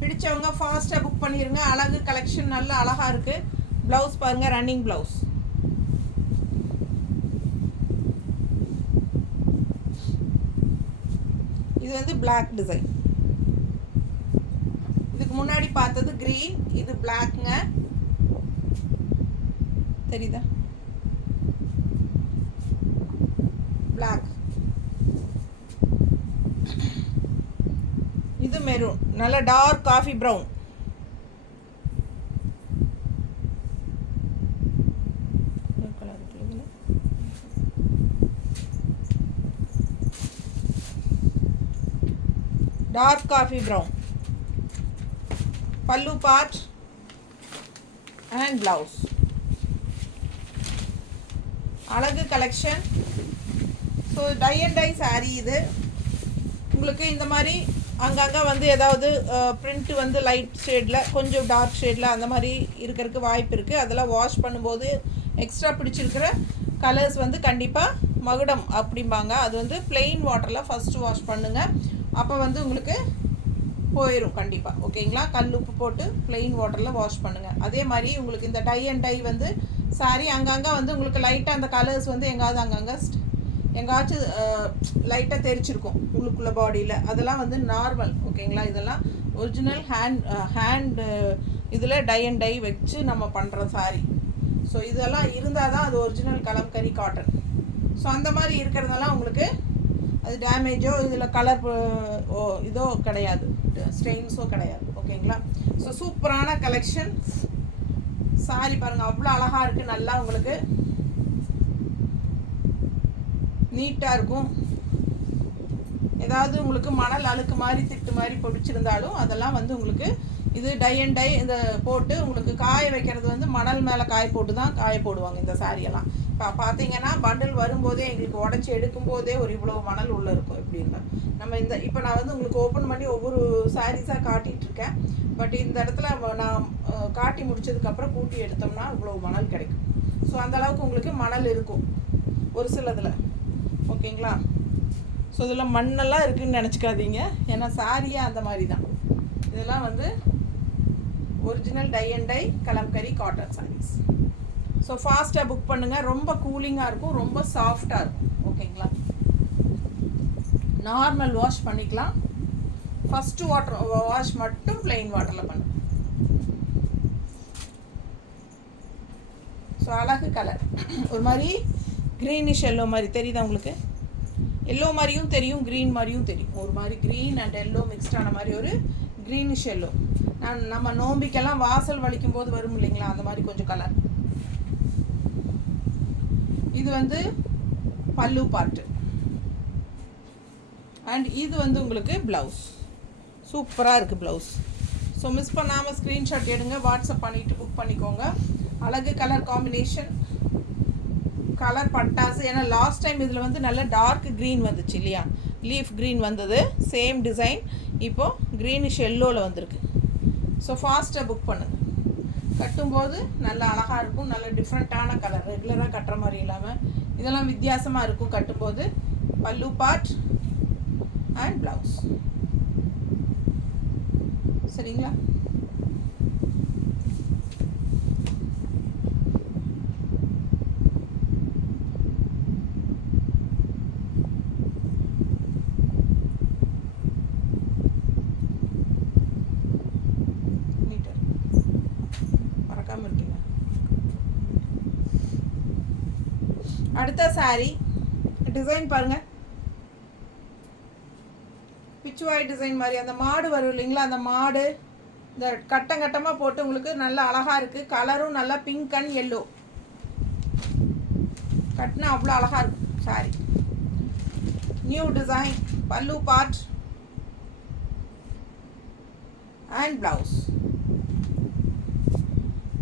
பிடிச்சவங்க ஃபாஸ்ட்டாக புக் பண்ணிடுங்க. அழகு கலெக்ஷன் நல்ல அழகாக இருக்குது. ப்ளவுஸ் பாருங்கள், ரன்னிங் ப்ளவுஸ். இது வந்து பிளாக் டிசைன். இதுக்கு முன்னாடி பார்த்தது கிரீன், இது பிளாக்ங்க. தெரியுதா? பிளாக். இது மெரூன், நல்ல dark coffee brown. Dark coffee brown. Pallu part and blouse. அழகு collection. So tie and dye sari இது. உங்களுக்கு இந்த மாதிரி அங்கங்கே வந்து ஏதாவது பிரிண்ட்டு வந்து லைட் ஷேடில் கொஞ்சம் டார்க் ஷேடில் அந்த மாதிரி இருக்கிறதுக்கு வாய்ப்பு இருக்குது. அதெல்லாம் வாஷ் பண்ணும்போது எக்ஸ்ட்ரா பிடிச்சிருக்கிற கலர்ஸ் வந்து கண்டிப்பாக மகுடம் அப்படிம்பாங்க. அது வந்து பிளெயின் வாட்டரில் ஃபஸ்ட்டு வாஷ் பண்ணுங்கள். அப்போ வந்து உங்களுக்கு போயிடும் கண்டிப்பாக. ஓகேங்களா? கல் உப்பு போட்டு பிளெயின் வாட்டரில் வாஷ் பண்ணுங்கள். அதே மாதிரி உங்களுக்கு இந்த டை அண்ட் டை வந்து சாரீ அங்கங்கே வந்து உங்களுக்கு லைட்டாக அந்த கலர்ஸ் வந்து எங்காச்சும் லைட்டாக தெரிச்சிருக்கும் உள்ளுக்குள்ளே பாடியில். அதெல்லாம் வந்து நார்மல். ஓகேங்களா? இதெல்லாம் ஒரிஜினல் ஹேண்டு இதில் டை அண்ட் டை வச்சு நம்ம பண்ணுற சாரீ. ஸோ இதெல்லாம் இருந்தால் தான் அது ஒரிஜினல் கலம்கரி காட்டன். ஸோ அந்த மாதிரி இருக்கிறதெல்லாம் உங்களுக்கு அது டேமேஜோ இதில் கலர் இதோ கிடையாது, ஸ்டெயின்ஸோ கிடையாது. ஓகேங்களா? ஸோ சூப்பரான கலெக்ஷன். சாரி பாருங்கள், அவ்வளோ அழகாக இருக்குது. நல்லா உங்களுக்கு நீட்டாக இருக்கும். ஏதாவது உங்களுக்கு மணல் அழுக்கு மாதிரி திட்டு மாதிரி பிடிச்சிருந்தாலும் அதெல்லாம் வந்து உங்களுக்கு இது டை அண்ட் டை இந்த போட்டு உங்களுக்கு காய வைக்கிறது வந்து மணல் மேலே காய போட்டு தான் காய போடுவாங்க இந்த சாரியெல்லாம். இப்போ பார்த்தீங்கன்னா பண்டில் வரும்போதே எங்களுக்கு உடச்சி எடுக்கும்போதே ஒரு இவ்வளோ மணல் உள்ளே இருக்கும். எப்படின்னா நம்ம இந்த இப்போ நான் வந்து உங்களுக்கு ஓப்பன் பண்ணி ஒவ்வொரு சாரீஸாக காட்டிகிட்ருக்கேன். பட் இந்த இடத்துல நான் காட்டி முடிச்சதுக்கப்புறம் கூட்டி எடுத்தோம்னா இவ்வளோ மணல் கிடைக்கும். ஸோ அந்தளவுக்கு உங்களுக்கு மணல் இருக்கும் ஒரு சிலதில். ஓகேங்களா? ஸோ இதில் மண்ணெல்லாம் இருக்குதுன்னு நினச்சிக்காதீங்க. ஏன்னா சாரியே அந்த மாதிரி தான். இதெல்லாம் வந்து original tie and dye kalamkari cotton saris. So ஃபாஸ்ட்டாக புக் பண்ணுங்கள். ரொம்ப கூலிங்காக இருக்கும், ரொம்ப சாஃப்டாக இருக்கும். ஓகேங்களா? நார்மல் வாஷ் பண்ணிக்கலாம். ஃபஸ்ட்டு வாஷ் மட்டும் பிளெயின் வாட்டரில் பண்ணுங்க. ஸோ அழகு கலர் ஒரு மாதிரி க்ரீனிஷ் எல்லோ மாதிரி தெரியுதா உங்களுக்கு? எல்லோ மாதிரியும் தெரியும், க்ரீன் மாதிரியும் தெரியும். ஒரு மாதிரி க்ரீன் அண்ட் எல்லோ மிக்ஸ்டான மாதிரி ஒரு க்ரீனிஷ் எல்லோ. நம்ம நோம்பிக்கெல்லாம் வாசல் வலிக்கும் போது வரும் இல்லைங்களா, அந்த மாதிரி கொஞ்சம் கலர். இது வந்து பல்லு பார்ட்டு அண்ட் இது வந்து உங்களுக்கு ப்ளவுஸ். சூப்பராக இருக்குது ப்ளவுஸ். ஸோ மிஸ் பண்ணாமல் ஸ்க்ரீன்ஷாட் எடுங்க, வாட்ஸ்அப் பண்ணிவிட்டு புக் பண்ணிக்கோங்க. அழகு கலர் காம்பினேஷன், கலர் பட்டாசு. ஏன்னா லாஸ்ட் டைம் இதில் வந்து நல்ல டார்க் க்ரீன் வந்துச்சு இல்லையா, லீஃப் க்ரீன் வந்தது. சேம் டிசைன் இப்போது க்ரீனிஷ் எல்லோவில் வந்திருக்கு. ஸோ ஃபாஸ்ட்டாக புக் பண்ணுங்கள். கட்டும்போது நல்லா அழகாக இருக்கும். நல்ல டிஃப்ரெண்ட்டான கலர், ரெகுலராக கட்டுற மாதிரி இல்லாமல் இதெல்லாம் வித்தியாசமாக இருக்கும் கட்டும்போது. பல்லு பார்ட் அண்ட் ப்ளவுஸ். சரிங்களா? அடுத்த saree டிசைன் பாருங்கள், பிச்சுவாய் டிசைன் மாதிரி அந்த மாடு வரும் இல்லைங்களா, அந்த மாடு இந்த கட்டம் கட்டமாக போட்டு உங்களுக்கு நல்லா அழகாக இருக்குது. கலரும் நல்லா பிங்க் அண்ட் எல்லோ கட்டினா அவ்வளோ அழகாக இருக்கும் சாரி. நியூ டிசைன், பல்லு பார்ட் அண்ட் ப்ளவுஸ்.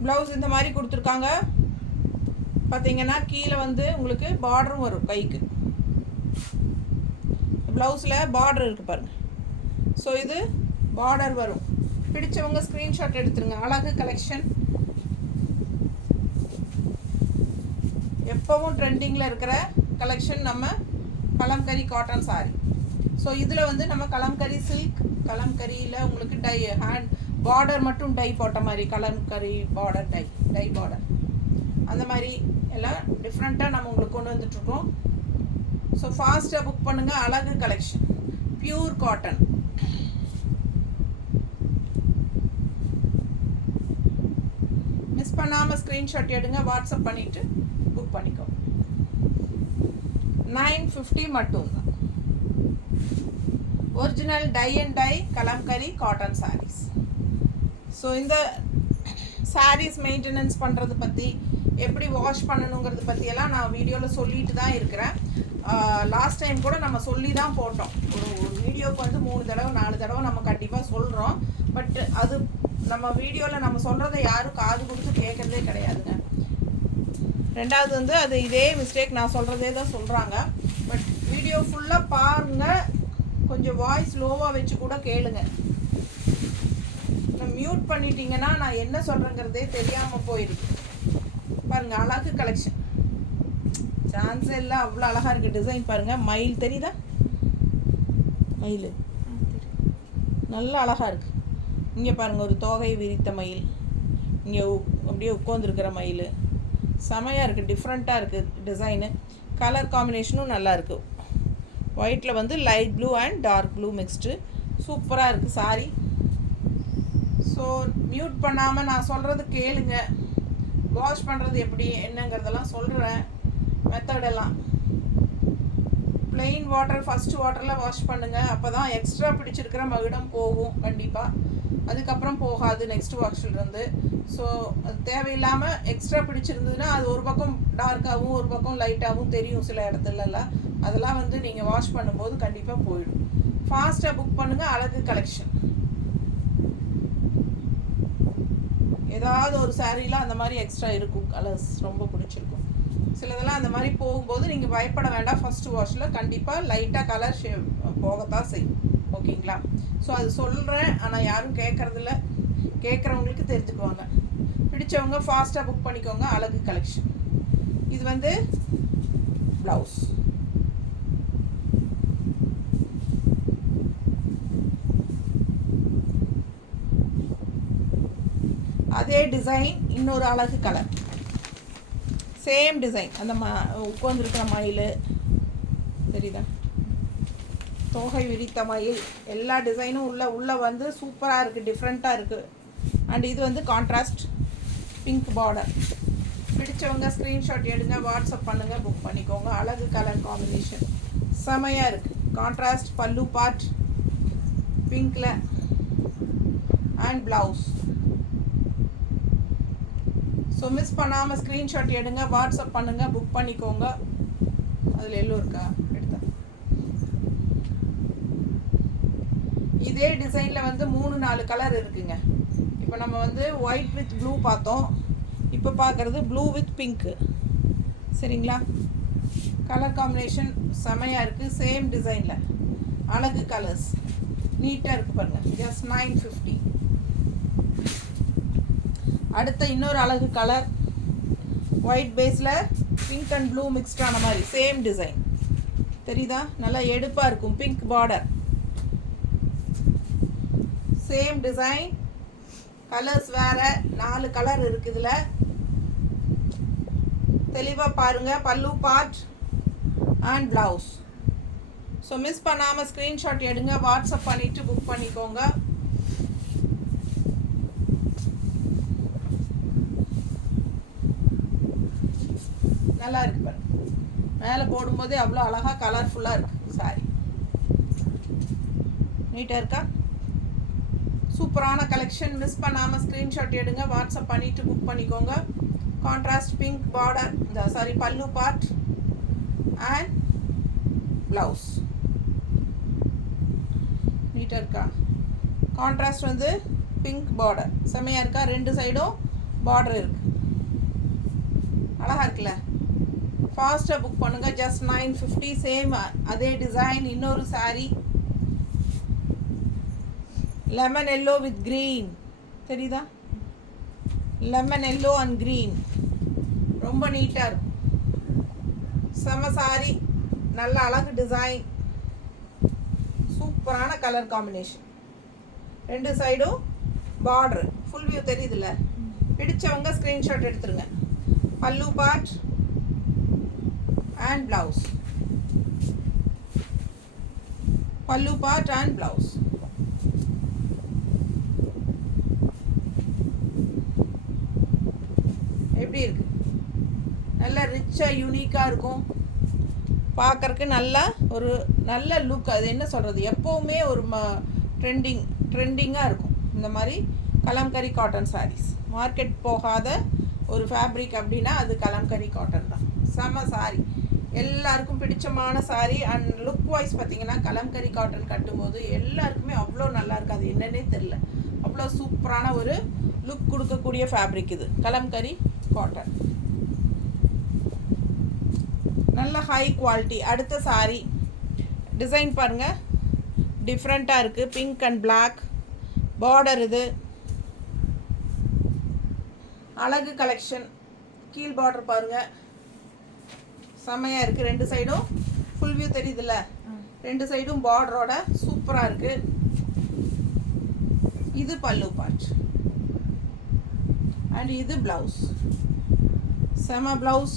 ப்ளவுஸ் இந்த மாதிரி கொடுத்துருக்காங்க. பார்த்தீங்கன்னா கீழே வந்து உங்களுக்கு பார்டரும் வரும் கைக்கு. ப்ளவுஸில் பார்டர் இருக்குது பாருங்கள். ஸோ இது பார்டர் வரும். பிடிச்சவங்க ஸ்க்ரீன்ஷாட் எடுத்துருங்க. அழகு கலெக்ஷன், எப்போவும் ட்ரெண்டிங்கில் இருக்கிற கலெக்ஷன் நம்ம கலம்கரி காட்டன் சாரி. ஸோ இதில் வந்து நம்ம கலம்கரி சில்க், கலம்கரியில் உங்களுக்கு டை ஹேண்ட் பார்டர் மட்டும் டை போட்ட மாதிரி கலம்கரி பார்டர் டை பார்டர் அந்த மாதிரி எல்லாம் டிஃப்ரெண்ட்டாக நம்ம உங்களுக்கு கொண்டு வந்துட்ருக்கோம். ஸோ ஃபாஸ்ட்டாக புக் பண்ணுங்கள். அழகு கலெக்ஷன், பியூர் காட்டன். மிஸ் பண்ணாமல் ஸ்க்ரீன்ஷாட் எடுங்க, வாட்ஸ்அப் பண்ணிவிட்டு புக் பண்ணிக்கோ. 950 மட்டும்தான். Original tie and dye kalamkari cotton saris. So இந்த சாரீஸ் மெயின்டெனன்ஸ் பண்ணுறது பற்றி, எப்படி வாஷ் பண்ணணுங்கிறது பற்றியெல்லாம் நான் வீடியோவில் சொல்லிட்டு தான் இருக்கிறேன். லாஸ்ட் டைம் கூட நம்ம சொல்லி தான் போட்டோம். ஒரு வீடியோவுக்கு வந்து 3 தடவை 4 தடவை நம்ம கண்டிப்பாக சொல்கிறோம். பட் அது நம்ம வீடியோவில் நம்ம சொல்கிறத யாரும் காது கொடுத்து கேட்குறதே கிடையாதுங்க. ரெண்டாவது வந்து அது இதே மிஸ்டேக் நான் சொல்கிறதே தான் சொல்கிறாங்க. பட் வீடியோ ஃபுல்லாக பாருங்கள், கொஞ்சம் வாய்ஸ் லோவாக வச்சு கூட கேளுங்க. மியூட் பண்ணிட்டீங்கன்னா நான் என்ன சொல்கிறேங்கிறதே தெரியாமல் போயிருக்கு. பாருங்கள், அழகு கலெக்ஷன், சான்ஸ் எல்லாம் அவ்வளோ அழகாக இருக்குது. டிசைன் பாருங்கள், மயில் தெரியுதா? மயில் நல்லா அழகாக இருக்குது. இங்கே பாருங்கள், ஒரு தோகை விரித்த மயில், இங்கே அப்படியே உட்காந்துருக்கிற மயில் செமையாக இருக்குது. டிஃப்ரெண்ட்டாக இருக்குது டிசைனு. கலர் காம்பினேஷனும் நல்லா இருக்குது. ஒயிட்டில் வந்து light blue and dark blue mixed சூப்பராக இருக்குது சாரி. ஸோ மியூட் பண்ணாமல் நான் சொல்கிறது கேளுங்க. வாஷ் பண்ணுறது எப்படி என்னங்கிறதெல்லாம் சொல்கிறேன், மெத்தடெல்லாம். ப்ளெயின் வாட்டர் ஃபஸ்ட்டு வாட்டரில் வாஷ் பண்ணுங்கள். அப்போ தான் எக்ஸ்ட்ரா பிடிச்சிருக்கிற மகுடம் போகும் கண்டிப்பாக. அதுக்கப்புறம் போகாது நெக்ஸ்ட் வாஷ்லேருந்து. ஸோ அது தேவையில்லாமல் எக்ஸ்ட்ரா பிடிச்சிருந்ததுன்னா அது ஒரு பக்கம் டார்க்காகவும் ஒரு பக்கம் லைட்டாகவும் தெரியும் சில இடத்துலலாம். அதெல்லாம் வந்து நீங்கள் வாஷ் பண்ணும்போது கண்டிப்பாக போயிடும். ஃபாஸ்ட்டாக புக் பண்ணுங்கள். அழகு கலெக்ஷன். ஏதாவது ஒரு சாரீலாம் அந்த மாதிரி எக்ஸ்ட்ரா இருக்கும், கலர்ஸ் ரொம்ப பிடிச்சிருக்கும். சிலதெல்லாம் அந்த மாதிரி போகும்போது நீங்கள் பயப்பட வேண்டாம். ஃபஸ்ட்டு வாஷில் கண்டிப்பாக லைட்டாக கலர் போகத்தான் செய்யும். ஓகேங்களா? ஸோ அது சொல்கிறேன், ஆனால் யாரும் கேட்குறதில்ல. கேட்குறவங்களுக்கு தெரிஞ்சுக்குவாங்க. பிடிச்சவங்க ஃபாஸ்ட்டாக புக் பண்ணிக்கோங்க. அழகு கலெக்ஷன். இது வந்து ப்ளவுஸ். அதே டிசைன், இன்னொரு அழகு கலர், சேம் டிசைன். அந்த உட்காந்துருக்கிற மயில் தெரியுதா? தோகை விரித்த மயில், எல்லா டிசைனும் உள்ளே வந்து சூப்பராக இருக்குது, டிஃப்ரெண்ட்டாக இருக்குது. அண்ட் இது வந்து கான்ட்ராஸ்ட் பிங்க் பார்டர். பிடிச்சவங்க ஸ்க்ரீன்ஷாட் எடுங்க, வாட்ஸ்அப் பண்ணுங்கள், புக் பண்ணிக்கோங்க. அழகு கலர் காம்பினேஷன் செமையாக இருக்குது. கான்ட்ராஸ்ட் பல்லு பார்ட் பிங்க்கில் அண்ட் ப்ளவுஸ். ஸோ மிஸ் பண்ணாமல் ஸ்க்ரீன்ஷாட் எடுங்க, வாட்ஸ்அப் பண்ணுங்கள், புக் பண்ணிக்கோங்க. அதில் எல்லோ இருக்கா? எடுத்தா. இதே டிசைனில் வந்து 3-4 கலர் இருக்குங்க. இப்போ நம்ம வந்து ஒயிட் வித் ப்ளூ பார்த்தோம். இப்போ பார்க்குறது ப்ளூ வித் பிங்க்கு. சரிங்களா? கலர் காம்பினேஷன் செமையாக இருக்குது. சேம் டிசைனில் அழகு கலர்ஸ் நீட்டாக இருக்குது பாருங்கள். ஜஸ்ட் 950. அடுத்த இன்னொரு அழகு கலர், ஒயிட் பேஸில் பிங்க் அண்ட் ப்ளூ மிக்ஸ்டான மாதிரி சேம் டிசைன் தெரியுதா? நல்லா எடுப்பாக இருக்கும். Pink border, same design. Colours வேறு 4 கலர் இருக்குது இதில். தெளிவாக பாருங்கள். பல்லு part and blouse. So miss பண்ணாமல் ஸ்க்ரீன்ஷாட் எடுங்க, வாட்ஸ்அப் பண்ணிவிட்டு புக் பண்ணிக்கோங்க. நல்லா இருக்கு பாருங்க. மேலே போடும்போதே அவ்வளோ அழகாக கலர்ஃபுல்லாக இருக்குது சாரி. நீட்டாக இருக்கா? சூப்பரான கலெக்ஷன். மிஸ் பண்ணாமல் ஸ்க்ரீன்ஷாட் எடுங்க, வாட்ஸ்அப் பண்ணிவிட்டு புக் பண்ணிக்கோங்க. கான்ட்ராஸ்ட் பிங்க் பார்டர், சாரி பல்லு பார்ட் அண்ட் ப்ளவுஸ். நீட்டாக இருக்கா? கான்ட்ராஸ்ட் வந்து பிங்க் பார்டர் செம்மையாக இருக்கா? 2 சைடும் பார்டர் இருக்குது, அழகாக இருக்குல்ல? ஃபாஸ்ட்டாக புக் பண்ணுங்கள். ஜஸ்ட் 950. சேம் அதே டிசைன். இன்னொரு sari lemon yellow with green, தெரியுதா? லெமன் எல்லோ அண்ட் க்ரீன் ரொம்ப நீட்டாக இருக்கும். செம்ம சாரி, நல்ல அழகு டிசைன், சூப்பரான கலர் காம்பினேஷன். 2 சைடும் பார்டர் ஃபுல் வியூ தெரியுதுல்ல? பிடிச்சவங்க ஸ்க்ரீன்ஷாட் எடுத்துருங்க. பல்லு பார்ட் அண்ட் ப்ளவுஸ். பல்லு பார்ட் அண்ட் ப்ளவுஸ். எப்படி இருக்கு? நல்லா ரிச்சாக யூனிக்காக இருக்கும், பார்க்கறக்கு நல்லா ஒரு நல்ல லுக். அது என்ன சொல்கிறது, எப்போவுமே ஒரு ட்ரெண்டிங்காக இருக்கும் இந்த மாதிரி கலம்கரி காட்டன் சாரீஸ். மார்க்கெட் போகாத ஒரு ஃபேப்ரிக் அப்படின்னா அது கலம்கரி காட்டன் தான். செம சாரி, எல்லாருக்கும் பிடிச்சமான சாரி. அண்ட் லுக் வைஸ் பார்த்திங்கன்னா கலம்கரி காட்டன் கட்டும்போது எல்லாருக்குமே அவ்வளோ நல்லா இருக்குது. அது என்னன்னே தெரில, அவ்வளோ சூப்பரான ஒரு லுக் கொடுக்கக்கூடிய ஃபேப்ரிக் இது கலம்கரி காட்டன். நல்ல ஹை குவாலிட்டி. அடுத்த சாரி டிசைன் பாருங்கள், டிஃப்ரெண்ட்டாக இருக்குது. பிங்க் அண்ட் பிளாக் பார்டர், இது அழகு கலெக்ஷன். கீழ் பார்டர் பாருங்கள், செம்மையாக இருக்குது. 2 சைடும் ஃபுல் வியூ தெரியுதுல்ல? 2 சைடும் பார்டரோட சூப்பராக இருக்குது. இது பல்லு பார்ட் அண்ட் இது ப்ளவுஸ். செம ப்ளவுஸ்.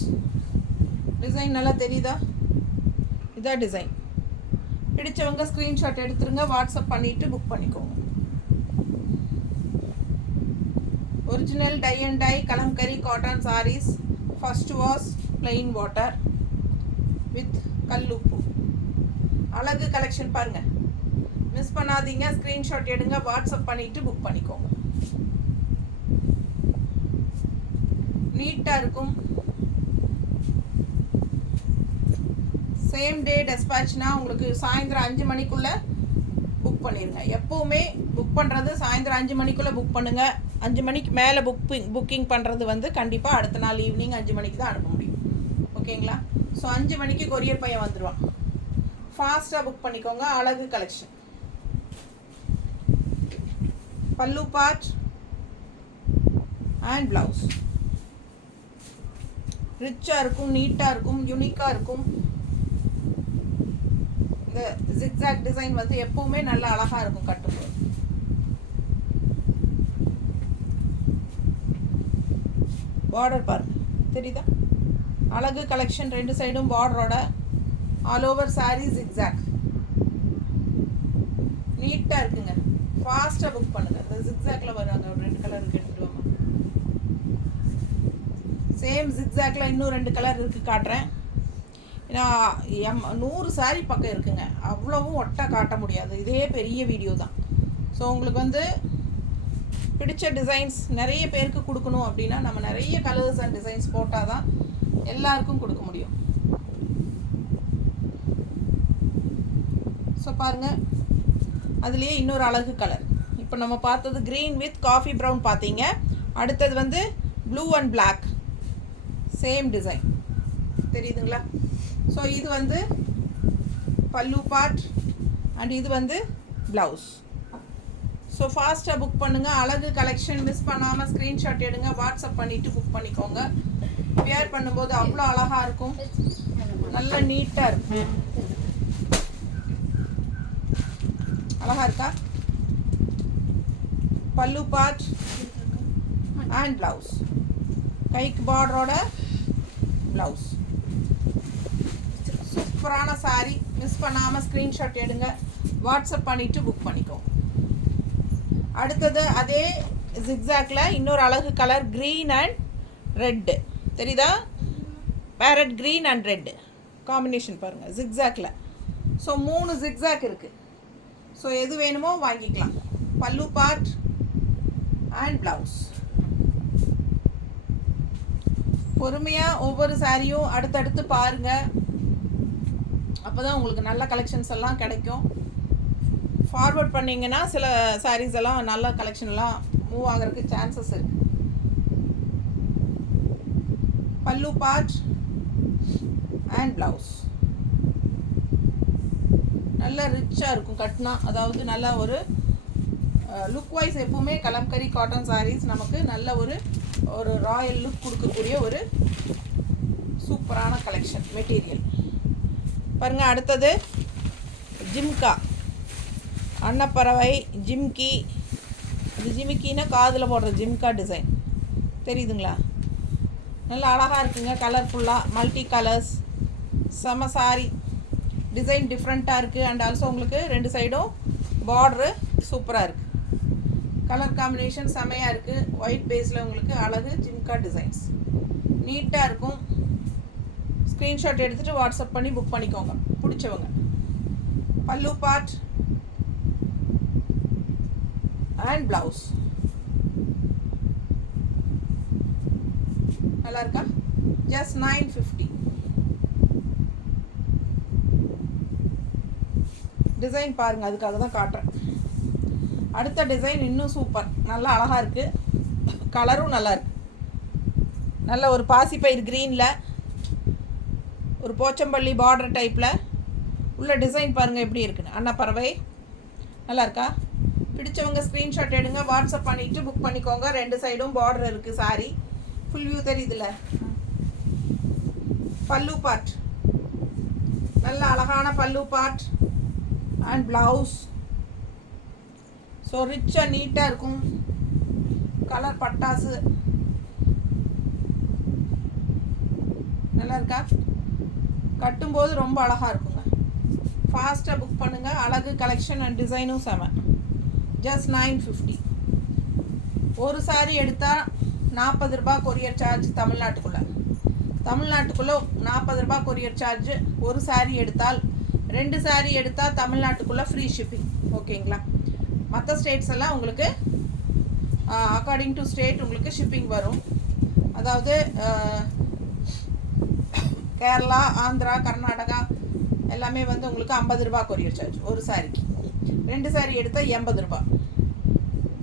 டிசைன் நல்லா தெரியுதா? இதான் டிசைன். பிடிச்சவங்க ஸ்க்ரீன்ஷாட் எடுத்துருங்க, வாட்ஸ்அப் பண்ணிவிட்டு புக் பண்ணிக்கோங்க. Original tie and dye kalamkari cotton saris. First wash plain water with கல்லுப்பு. அழகு கலெக்ஷன் பாருங்கள், மிஸ் பண்ணாதீங்க. ஸ்க்ரீன்ஷாட் எடுங்க, வாட்ஸ்அப் பண்ணிவிட்டு புக் பண்ணிக்கோங்க. நீட்டாக இருக்கும். சேம் டே டெஸ்பேட்ச்னா உங்களுக்கு சாயந்தரம் 5 மணிக்குள்ளே புக் பண்ணிடுங்க. எப்போவுமே புக் பண்ணுறது சாயந்தரம் 5 மணிக்குள்ளே புக் பண்ணுங்கள். 5 மணிக்கு மேலே புக்கிங் பண்ணுறது வந்து கண்டிப்பாக அடுத்த நாள் ஈவினிங் 5 மணிக்கு தான் அனுப்ப முடியும். ஓகேங்களா? ஸோ 5 மணிக்கு கொரியர் பையன் வந்துடுவான். ஃபாஸ்ட்டாக புக் பண்ணிக்கோங்க. அழகு கலெக்ஷன். பல்லு பார்ட் அண்ட் ப்ளவுஸ். ரிச்சாக இருக்கும், நீட்டாக இருக்கும், யூனிக்காக இருக்கும். இந்த ஜிக்ஸாக் டிசைன் வந்து எப்பவுமே நல்லா அழகாக இருக்கும் கட்டும்போது. பார்டர் பாருங்க, தெரியுதா? அழகு கலெக்ஷன். 2 சைடும் பார்டரோட ஆல் ஓவர் சாரீ ஜிக்ஸாக். நீட்டாக இருக்குங்க. ஃபாஸ்ட்டாக புக் பண்ணுங்கள். இந்த ஜிக்ஸாக்ல வருவாங்க, ஒரு 2 கலர் இருக்கு, எடுத்துகிட்டு வாங்க. சேம் ஜிக்ஸாக்ல இன்னும் 2 கலர் இருக்குது, காட்டுறேன். ஏன்னா 100 சாரீ பக்கம் இருக்குங்க, அவ்வளவும் ஒட்டா காட்ட முடியாது. இதே பெரிய வீடியோ தான். ஸோ உங்களுக்கு வந்து பிடிச்ச டிசைன்ஸ் நிறைய பேருக்கு கொடுக்கணும் அப்படின்னா நம்ம நிறைய கலர்ஸ் அண்ட் டிசைன்ஸ் போட்டால் தான் எல்லாருக்கும் கொடுக்க முடியும். ஸோ பாருங்கள், அதுலேயே இன்னொரு அழகு கலர். இப்போ நம்ம பார்த்தது க்ரீன் வித் காஃபி ப்ரௌன் பார்த்தீங்க. அடுத்தது வந்து blue and black. Same design தெரியுதுங்களா? ஸோ இது வந்து பல்லு பார்ட் அண்ட் இது வந்து ப்ளவுஸ். ஸோ ஃபாஸ்ட்டாக புக் பண்ணுங்கள். அழகு கலெக்ஷன். மிஸ் பண்ணாமல் ஸ்க்ரீன்ஷாட் எடுங்க, வாட்ஸ்அப் பண்ணிவிட்டு புக் பண்ணிக்கோங்க. வியர் பண்ணும்போது அவ்வளோ அழகாக இருக்கும், நல்லா நீட்டாக இருக்கும். அழகாக இருக்கா? பல்லு பார்ட் அண்ட் ப்ளவுஸ். கைக்கு பார்டரோட ப்ளவுஸ். சூப்பரான சாரீ. மிஸ் பண்ணாமல் ஸ்க்ரீன்ஷாட் எடுங்க, வாட்ஸ்அப் பண்ணிவிட்டு புக் பண்ணிக்கோங்க. அடுத்தது அதே ஜிக்ஸாக்ல இன்னொரு அழகு கலர், க்ரீன் அண்ட் ரெட்டு. தெரியுதா? Farad green and red. Combination பாருங்கள் ஜிக்ஸாக்ல. ஸோ 3 ஜிக்ஸாக் இருக்குது. ஸோ எது வேணுமோ வாங்கிக்கலாம். பல்லு பார்ட் அண்ட் ப்ளவுஸ். பொறுமையாக ஒவ்வொரு சாரியும் அடுத்தடுத்து பாருங்கள். அப்போ தான் உங்களுக்கு நல்ல கலெக்ஷன்ஸ் எல்லாம் கிடைக்கும். ஃபார்வர்ட் பண்ணிங்கன்னா சில சாரீஸ் எல்லாம் நல்ல கலெக்ஷன்லாம் மூவ் ஆகிறதுக்கு சான்சஸ் இருக்குது. பல்லு பார்ட் அண்ட் ப்ளவுஸ் நல்லா ரிச்சாக இருக்கும் கட்டினா. அதாவது நல்லா ஒரு லுக் வைஸ் எப்பவுமே கலம்கரி காட்டன் சாரீஸ் நமக்கு நல்ல ஒரு ராயல் லுக் கொடுக்கக்கூடிய ஒரு சூப்பரான கலெக்ஷன் மெட்டீரியல் பாருங்கள். அடுத்தது ஜிம்கா, அன்னப்பறவை, ஜிம்கி. இது ஜிமிக்கின்னா காதில் போடுற ஜிம்கா டிசைன் தெரியுதுங்களா? நல்லா அழகாக இருக்குங்க. கலர்ஃபுல்லாக மல்டி கலர்ஸ், செம சாரி. டிசைன் டிஃப்ரெண்ட்டாக இருக்குது. அண்ட் ஆல்சோ உங்களுக்கு 2 சைடும் பார்ட்ரு சூப்பராக இருக்குது. கலர் காம்பினேஷன் செமையாக இருக்குது. ஒயிட் பேஸில் உங்களுக்கு அழகு ஜிம்கா டிசைன்ஸ் நீட்டாக இருக்கும். ஸ்க்ரீன்ஷாட் எடுத்துகிட்டு வாட்ஸ்அப் பண்ணி புக் பண்ணிக்கோங்க பிடிச்சவங்க. பல்லு பார்ட் அண்ட் ப்ளவுஸ் நல்லா இருக்கா? ஜஸ்ட் 950. டிசைன் பாருங்கள், அதுக்காக தான் காட்டுறேன். அடுத்த டிசைன் இன்னும் சூப்பர், நல்லா அழகாக இருக்குது. கலரும் நல்லா இருக்குது. நல்ல ஒரு பாசிப்பயிர் க்ரீனில் ஒரு போச்சம்பள்ளி பார்டர் டைப்பில் உள்ள டிசைன் பாருங்கள் எப்படி இருக்குன்னு. அன்னப்பறவை நல்லா இருக்கா? பிடிச்சவங்க ஸ்க்ரீன்ஷாட் எடுங்க, வாட்ஸ்அப் பண்ணிவிட்டு புக் பண்ணிக்கோங்க. 2 சைடும் பார்டர் இருக்குது. சாரி ஃபுல் வியூ தெரியுதுல்ல? பல்லு பார்ட் நல்ல அழகான பல்லு பார்ட் அண்ட் ப்ளவுஸ். ஸோ ரிச்சாக நீட்டாக இருக்கும். கலர் பட்டாசு நல்லா இருக்கா? கட்டும்போது ரொம்ப அழகாக இருக்குங்க. ஃபாஸ்ட்டாக புக் பண்ணுங்கள். அழகு கலெக்ஷன் அண்ட் டிசைனும் செம. ஜஸ்ட் 950. ஒரு சாரி எடுத்தால் 40 ரூபா கொரியர் சார்ஜ் தமிழ்நாட்டுக்குள்ளே. 40 ரூபா கொரியர் சார்ஜ். ஒரு சாரி எடுத்தால் 2 சாரி எடுத்தால் தமிழ்நாட்டுக்குள்ளே ஃப்ரீ ஷிப்பிங். ஓகேங்களா? மற்ற ஸ்டேட்ஸ் எல்லாம் உங்களுக்கு அக்கார்டிங் டு ஸ்டேட் உங்களுக்கு ஷிப்பிங் வரும். அதாவது கேரளா, ஆந்திரா, கர்நாடகா எல்லாமே வந்து உங்களுக்கு 50 ரூபா கொரியர் சார்ஜ் ஒரு சாரிக்கு. 2 சாரி எடுத்தால் 80 ரூபா.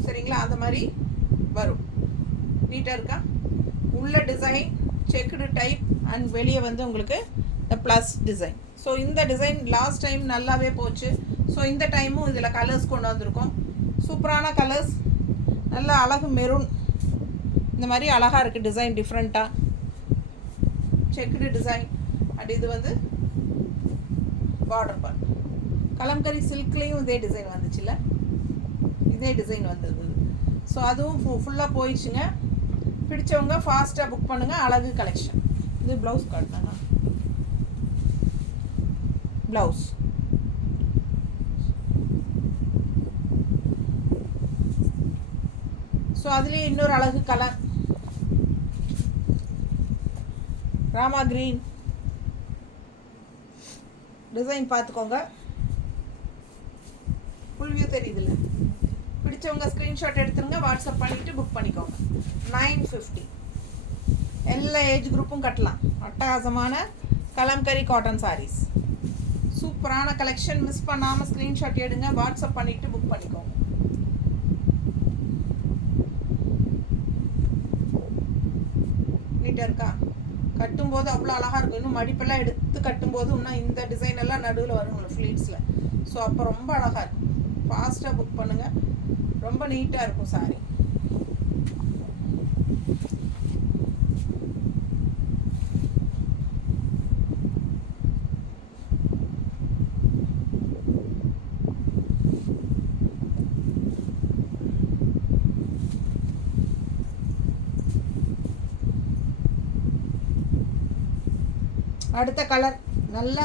சரிங்களா? அந்த மாதிரி வரும். நீட்டாக இருக்கா? உள்ள டிசைன் செக்குடு டைப் அண்ட் வெளியே வந்து உங்களுக்கு இந்த ப்ளஸ் டிசைன். ஸோ இந்த டிசைன் லாஸ்ட் டைம் நல்லாவே போச்சு. ஸோ இந்த டைமும் இதில் கலர்ஸ் கொண்டு வந்திருக்கோம். சூப்பரான கலர்ஸ், நல்ல அழகு மெரூன். இந்த மாதிரி அழகாக இருக்குது டிசைன் டிஃப்ரெண்ட்டாக செக்குடு டிசைன். அண்ட் இது வந்து பார்டர் பார்ட். கலம்கரி சில்க்லேயும் இதே டிசைன் வந்துச்சுல்ல? இதே டிசைன் வந்தது. ஸோ அதுவும் ஃபுல்லாக போயிடுச்சுங்க. பிடிச்சவங்க ஃபாஸ்ட்டாக புக் பண்ணுங்கள். அழகு கலெக்ஷன். இது ப்ளவுஸ் காட்டினா ப்ளவுஸ். ஸோ அதுலேயே இன்னொரு அழகு கலர் ராமா கிரீன் டிசைன் பார்த்துக்கோங்க. ஃபுல் வியூ தெரியுதுல்ல? பிடிச்சவங்க ஸ்க்ரீன்ஷாட் எடுத்துருங்க, வாட்ஸ்அப் பண்ணிவிட்டு புக் பண்ணிக்கோங்க. 950. எல்லா ஏஜ் குரூப்பும் கட்டலாம். அட்டகாசமான கலம்கரி காட்டன் சாரீஸ், சூப்பரான கலெக்ஷன். மிஸ் பண்ணாமல் ஸ்க்ரீன்ஷாட் எடுங்க, வாட்ஸ்அப் பண்ணிவிட்டு புக் பண்ணிக்கோங்க. நீட்டாக இருக்கா? கட்டும்போது அவ்வளோ அழகாக இருக்கும். இன்னும் மடிப்பெல்லாம் எடுத்து கட்டும்போது இன்னும் இந்த டிசைன் எல்லாம் நடுவில் வருங்கள ஃப்ளீட்ஸில். ஸோ அப்போ ரொம்ப அழகாக இருக்கும். ஃபாஸ்ட்டாக புக் பண்ணுங்கள். ரொம்ப நீட்டாக இருக்கும் சாரி. அடுத்த கலர் நல்ல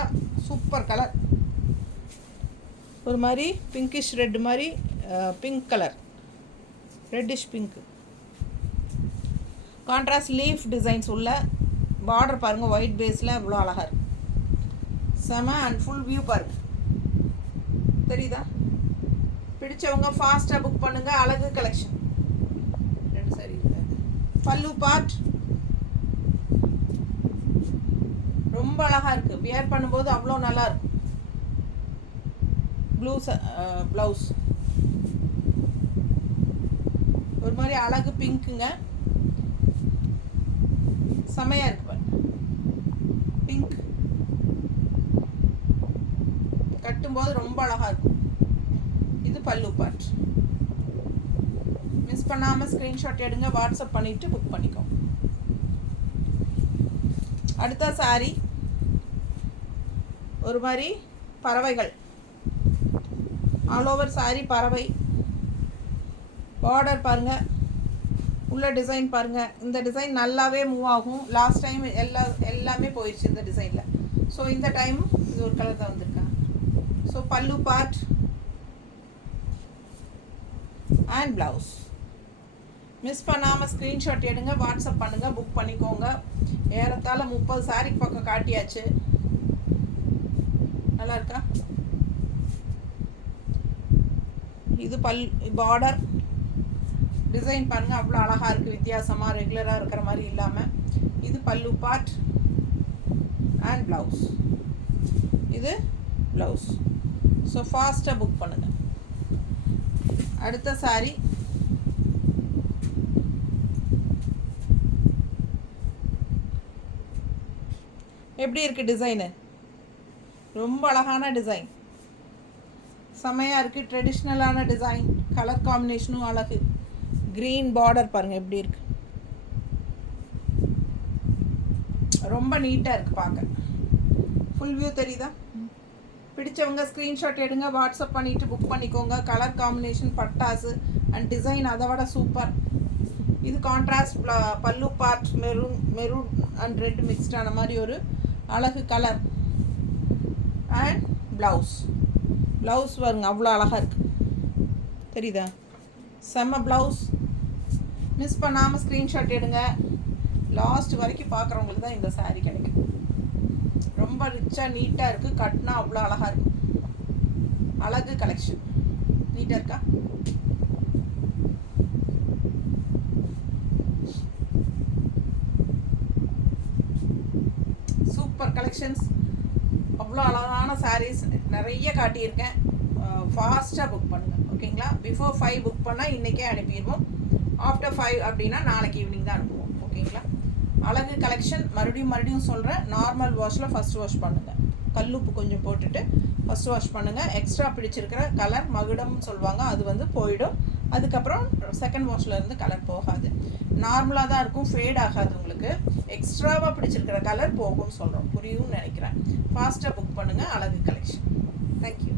சூப்பர் கலர். ஒரு மாதிரி பிங்கிஷ் ரெட் மாதிரி pink colour, reddish pink. Contrast leaf designs உள்ள பார்டர் பாருங்கள். ஒயிட் பேஸில் இவ்வளோ அழகாக இருக்குது. செம அண்ட் ஃபுல் வியூ பாருங்க, தெரியுதா? பிடிச்சவங்க ஃபாஸ்ட்டாக புக் பண்ணுங்க. அழகு கலெக்ஷன். ரெண்டு சாரி பல்லு பார்ட் ரொம்ப அழகாக இருக்குது. வியர் பண்ணும்போது அவ்வளோ நல்லா இருக்கும். ப்ளவுஸ் ஒரு மாதிரி அழகு பிங்க்குங்க, செமையாக இருக்கு பாருங்க. பிங்க் கட்டும்போது ரொம்ப அழகாக இருக்கும். இது பல்லு பார்ட். மிஸ் பண்ணாமல் ஸ்க்ரீன்ஷாட் எடுங்க, வாட்ஸ்அப் பண்ணிவிட்டு புக் பண்ணிக்கோங்க. அடுத்த சாரி ஒரு மாதிரி பறவைகள், ஆல் ஓவர் சாரி பறவை. பார்டர் பாருங்கள், உள்ள டிசைன் பாருங்கள். இந்த டிசைன் நல்லாவே மூவ் ஆகும். லாஸ்ட் டைம் எல்லாமே போயிடுச்சு இந்த டிசைனில். ஸோ இந்த டைம் இது ஒரு கலர் தான் வந்திருக்காங்க. ஸோ பல்லு பார்ட் அண்ட் ப்ளவுஸ். மிஸ் பண்ணாமல் ஸ்க்ரீன்ஷாட் எடுங்க, வாட்ஸ்அப் பண்ணுங்கள், புக் பண்ணிக்கோங்க. ஏறத்தாழ 30 சாரிக்கு பக்கம் காட்டியாச்சு. நல்லா இருக்கா? இது பார்டர் டிசைன் பாருங்கள், அவ்வளோ அழகாக இருக்குது. வித்தியாசமாக ரெகுலராக இருக்கிற மாதிரி இல்லாமல். இது பல்லு பார்ட் அண்ட் ப்ளவுஸ். இது ப்ளவுஸ். ஸோ ஃபாஸ்ட்டாக புக் பண்ணுங்கள். அடுத்த சாரி எப்படி இருக்குது டிசைனு? ரொம்ப அழகான டிசைன், செமையாக இருக்குது. ட்ரெடிஷ்னலான டிசைன், கலர் காம்பினேஷனும் அழகு. க்ரீன் பார்டர் பாருங்கள் எப்படி இருக்குது, ரொம்ப நீட்டாக இருக்குது பார்க்க. ஃபுல் வியூ தெரியுதா? பிடிச்சவங்க ஸ்க்ரீன்ஷாட் எடுங்க, வாட்ஸ்அப் பண்ணிவிட்டு புக் பண்ணிக்கோங்க. கலர் காம்பினேஷன் பட்டாசு அண்ட் டிசைன் அதை விட சூப்பர். இது contrast pallu part maroon and red மிக்ஸ்டான மாதிரி ஒரு அழகு கலர். அண்ட் ப்ளவுஸ் பாருங்க, அவ்வளோ அழகாக இருக்குது, தெரியுதா? செம்ம ப்ளவுஸ். மிஸ் பண்ணாமல் ஸ்க்ரீன்ஷாட் எடுங்க. லாஸ்ட் வரைக்கும் பார்க்குறவங்களுக்கு தான் இந்த சாரீ கிடைக்கும். ரொம்ப ரிச்சாக நீட்டாக இருக்குது. கட்டினா அவ்வளோ அழகாக இருக்கும். அழகு கலெக்ஷன். நீட்டாக இருக்கா? Super collections. அவ்வளோ அழகான சாரீஸ் நிறைய காட்டியிருக்கேன். ஃபாஸ்ட்டாக புக் பண்ணுங்கள், ஓகேங்களா? பிஃபோர் 5 புக் பண்ணால் இன்றைக்கே அனுப்பிடுவோம். ஆஃப்டர் 5 அப்படின்னா நாளைக்கு ஈவினிங் தான் அனுப்புவோம், ஓகேங்களா? அழகு கலெக்ஷன் மறுபடியும் சொல்கிறேன். நார்மல் வாஷில் ஃபஸ்ட் வாஷ் பண்ணுங்கள். கல்லுப்பு கொஞ்சம் போட்டுட்டு ஃபஸ்ட் வாஷ் பண்ணுங்கள். எக்ஸ்ட்ரா பிடிச்சிருக்கிற கலர் மகுடம்னு சொல்லுவாங்க, அது வந்து போயிடும். அதுக்கப்புறம் செகண்ட் வாஷில் இருந்து கலர் போகாது, நார்மலாக தான் இருக்கும், ஃபேட் ஆகாது. உங்களுக்கு எக்ஸ்ட்ராவாக பிடிச்சிருக்கிற கலர் போகும்னு சொல்கிறோம், புரியும்னு நினைக்கிறேன். ஃபாஸ்ட்டாக புக் பண்ணுங்கள். அழகு கலெக்ஷன். தேங்க்யூ.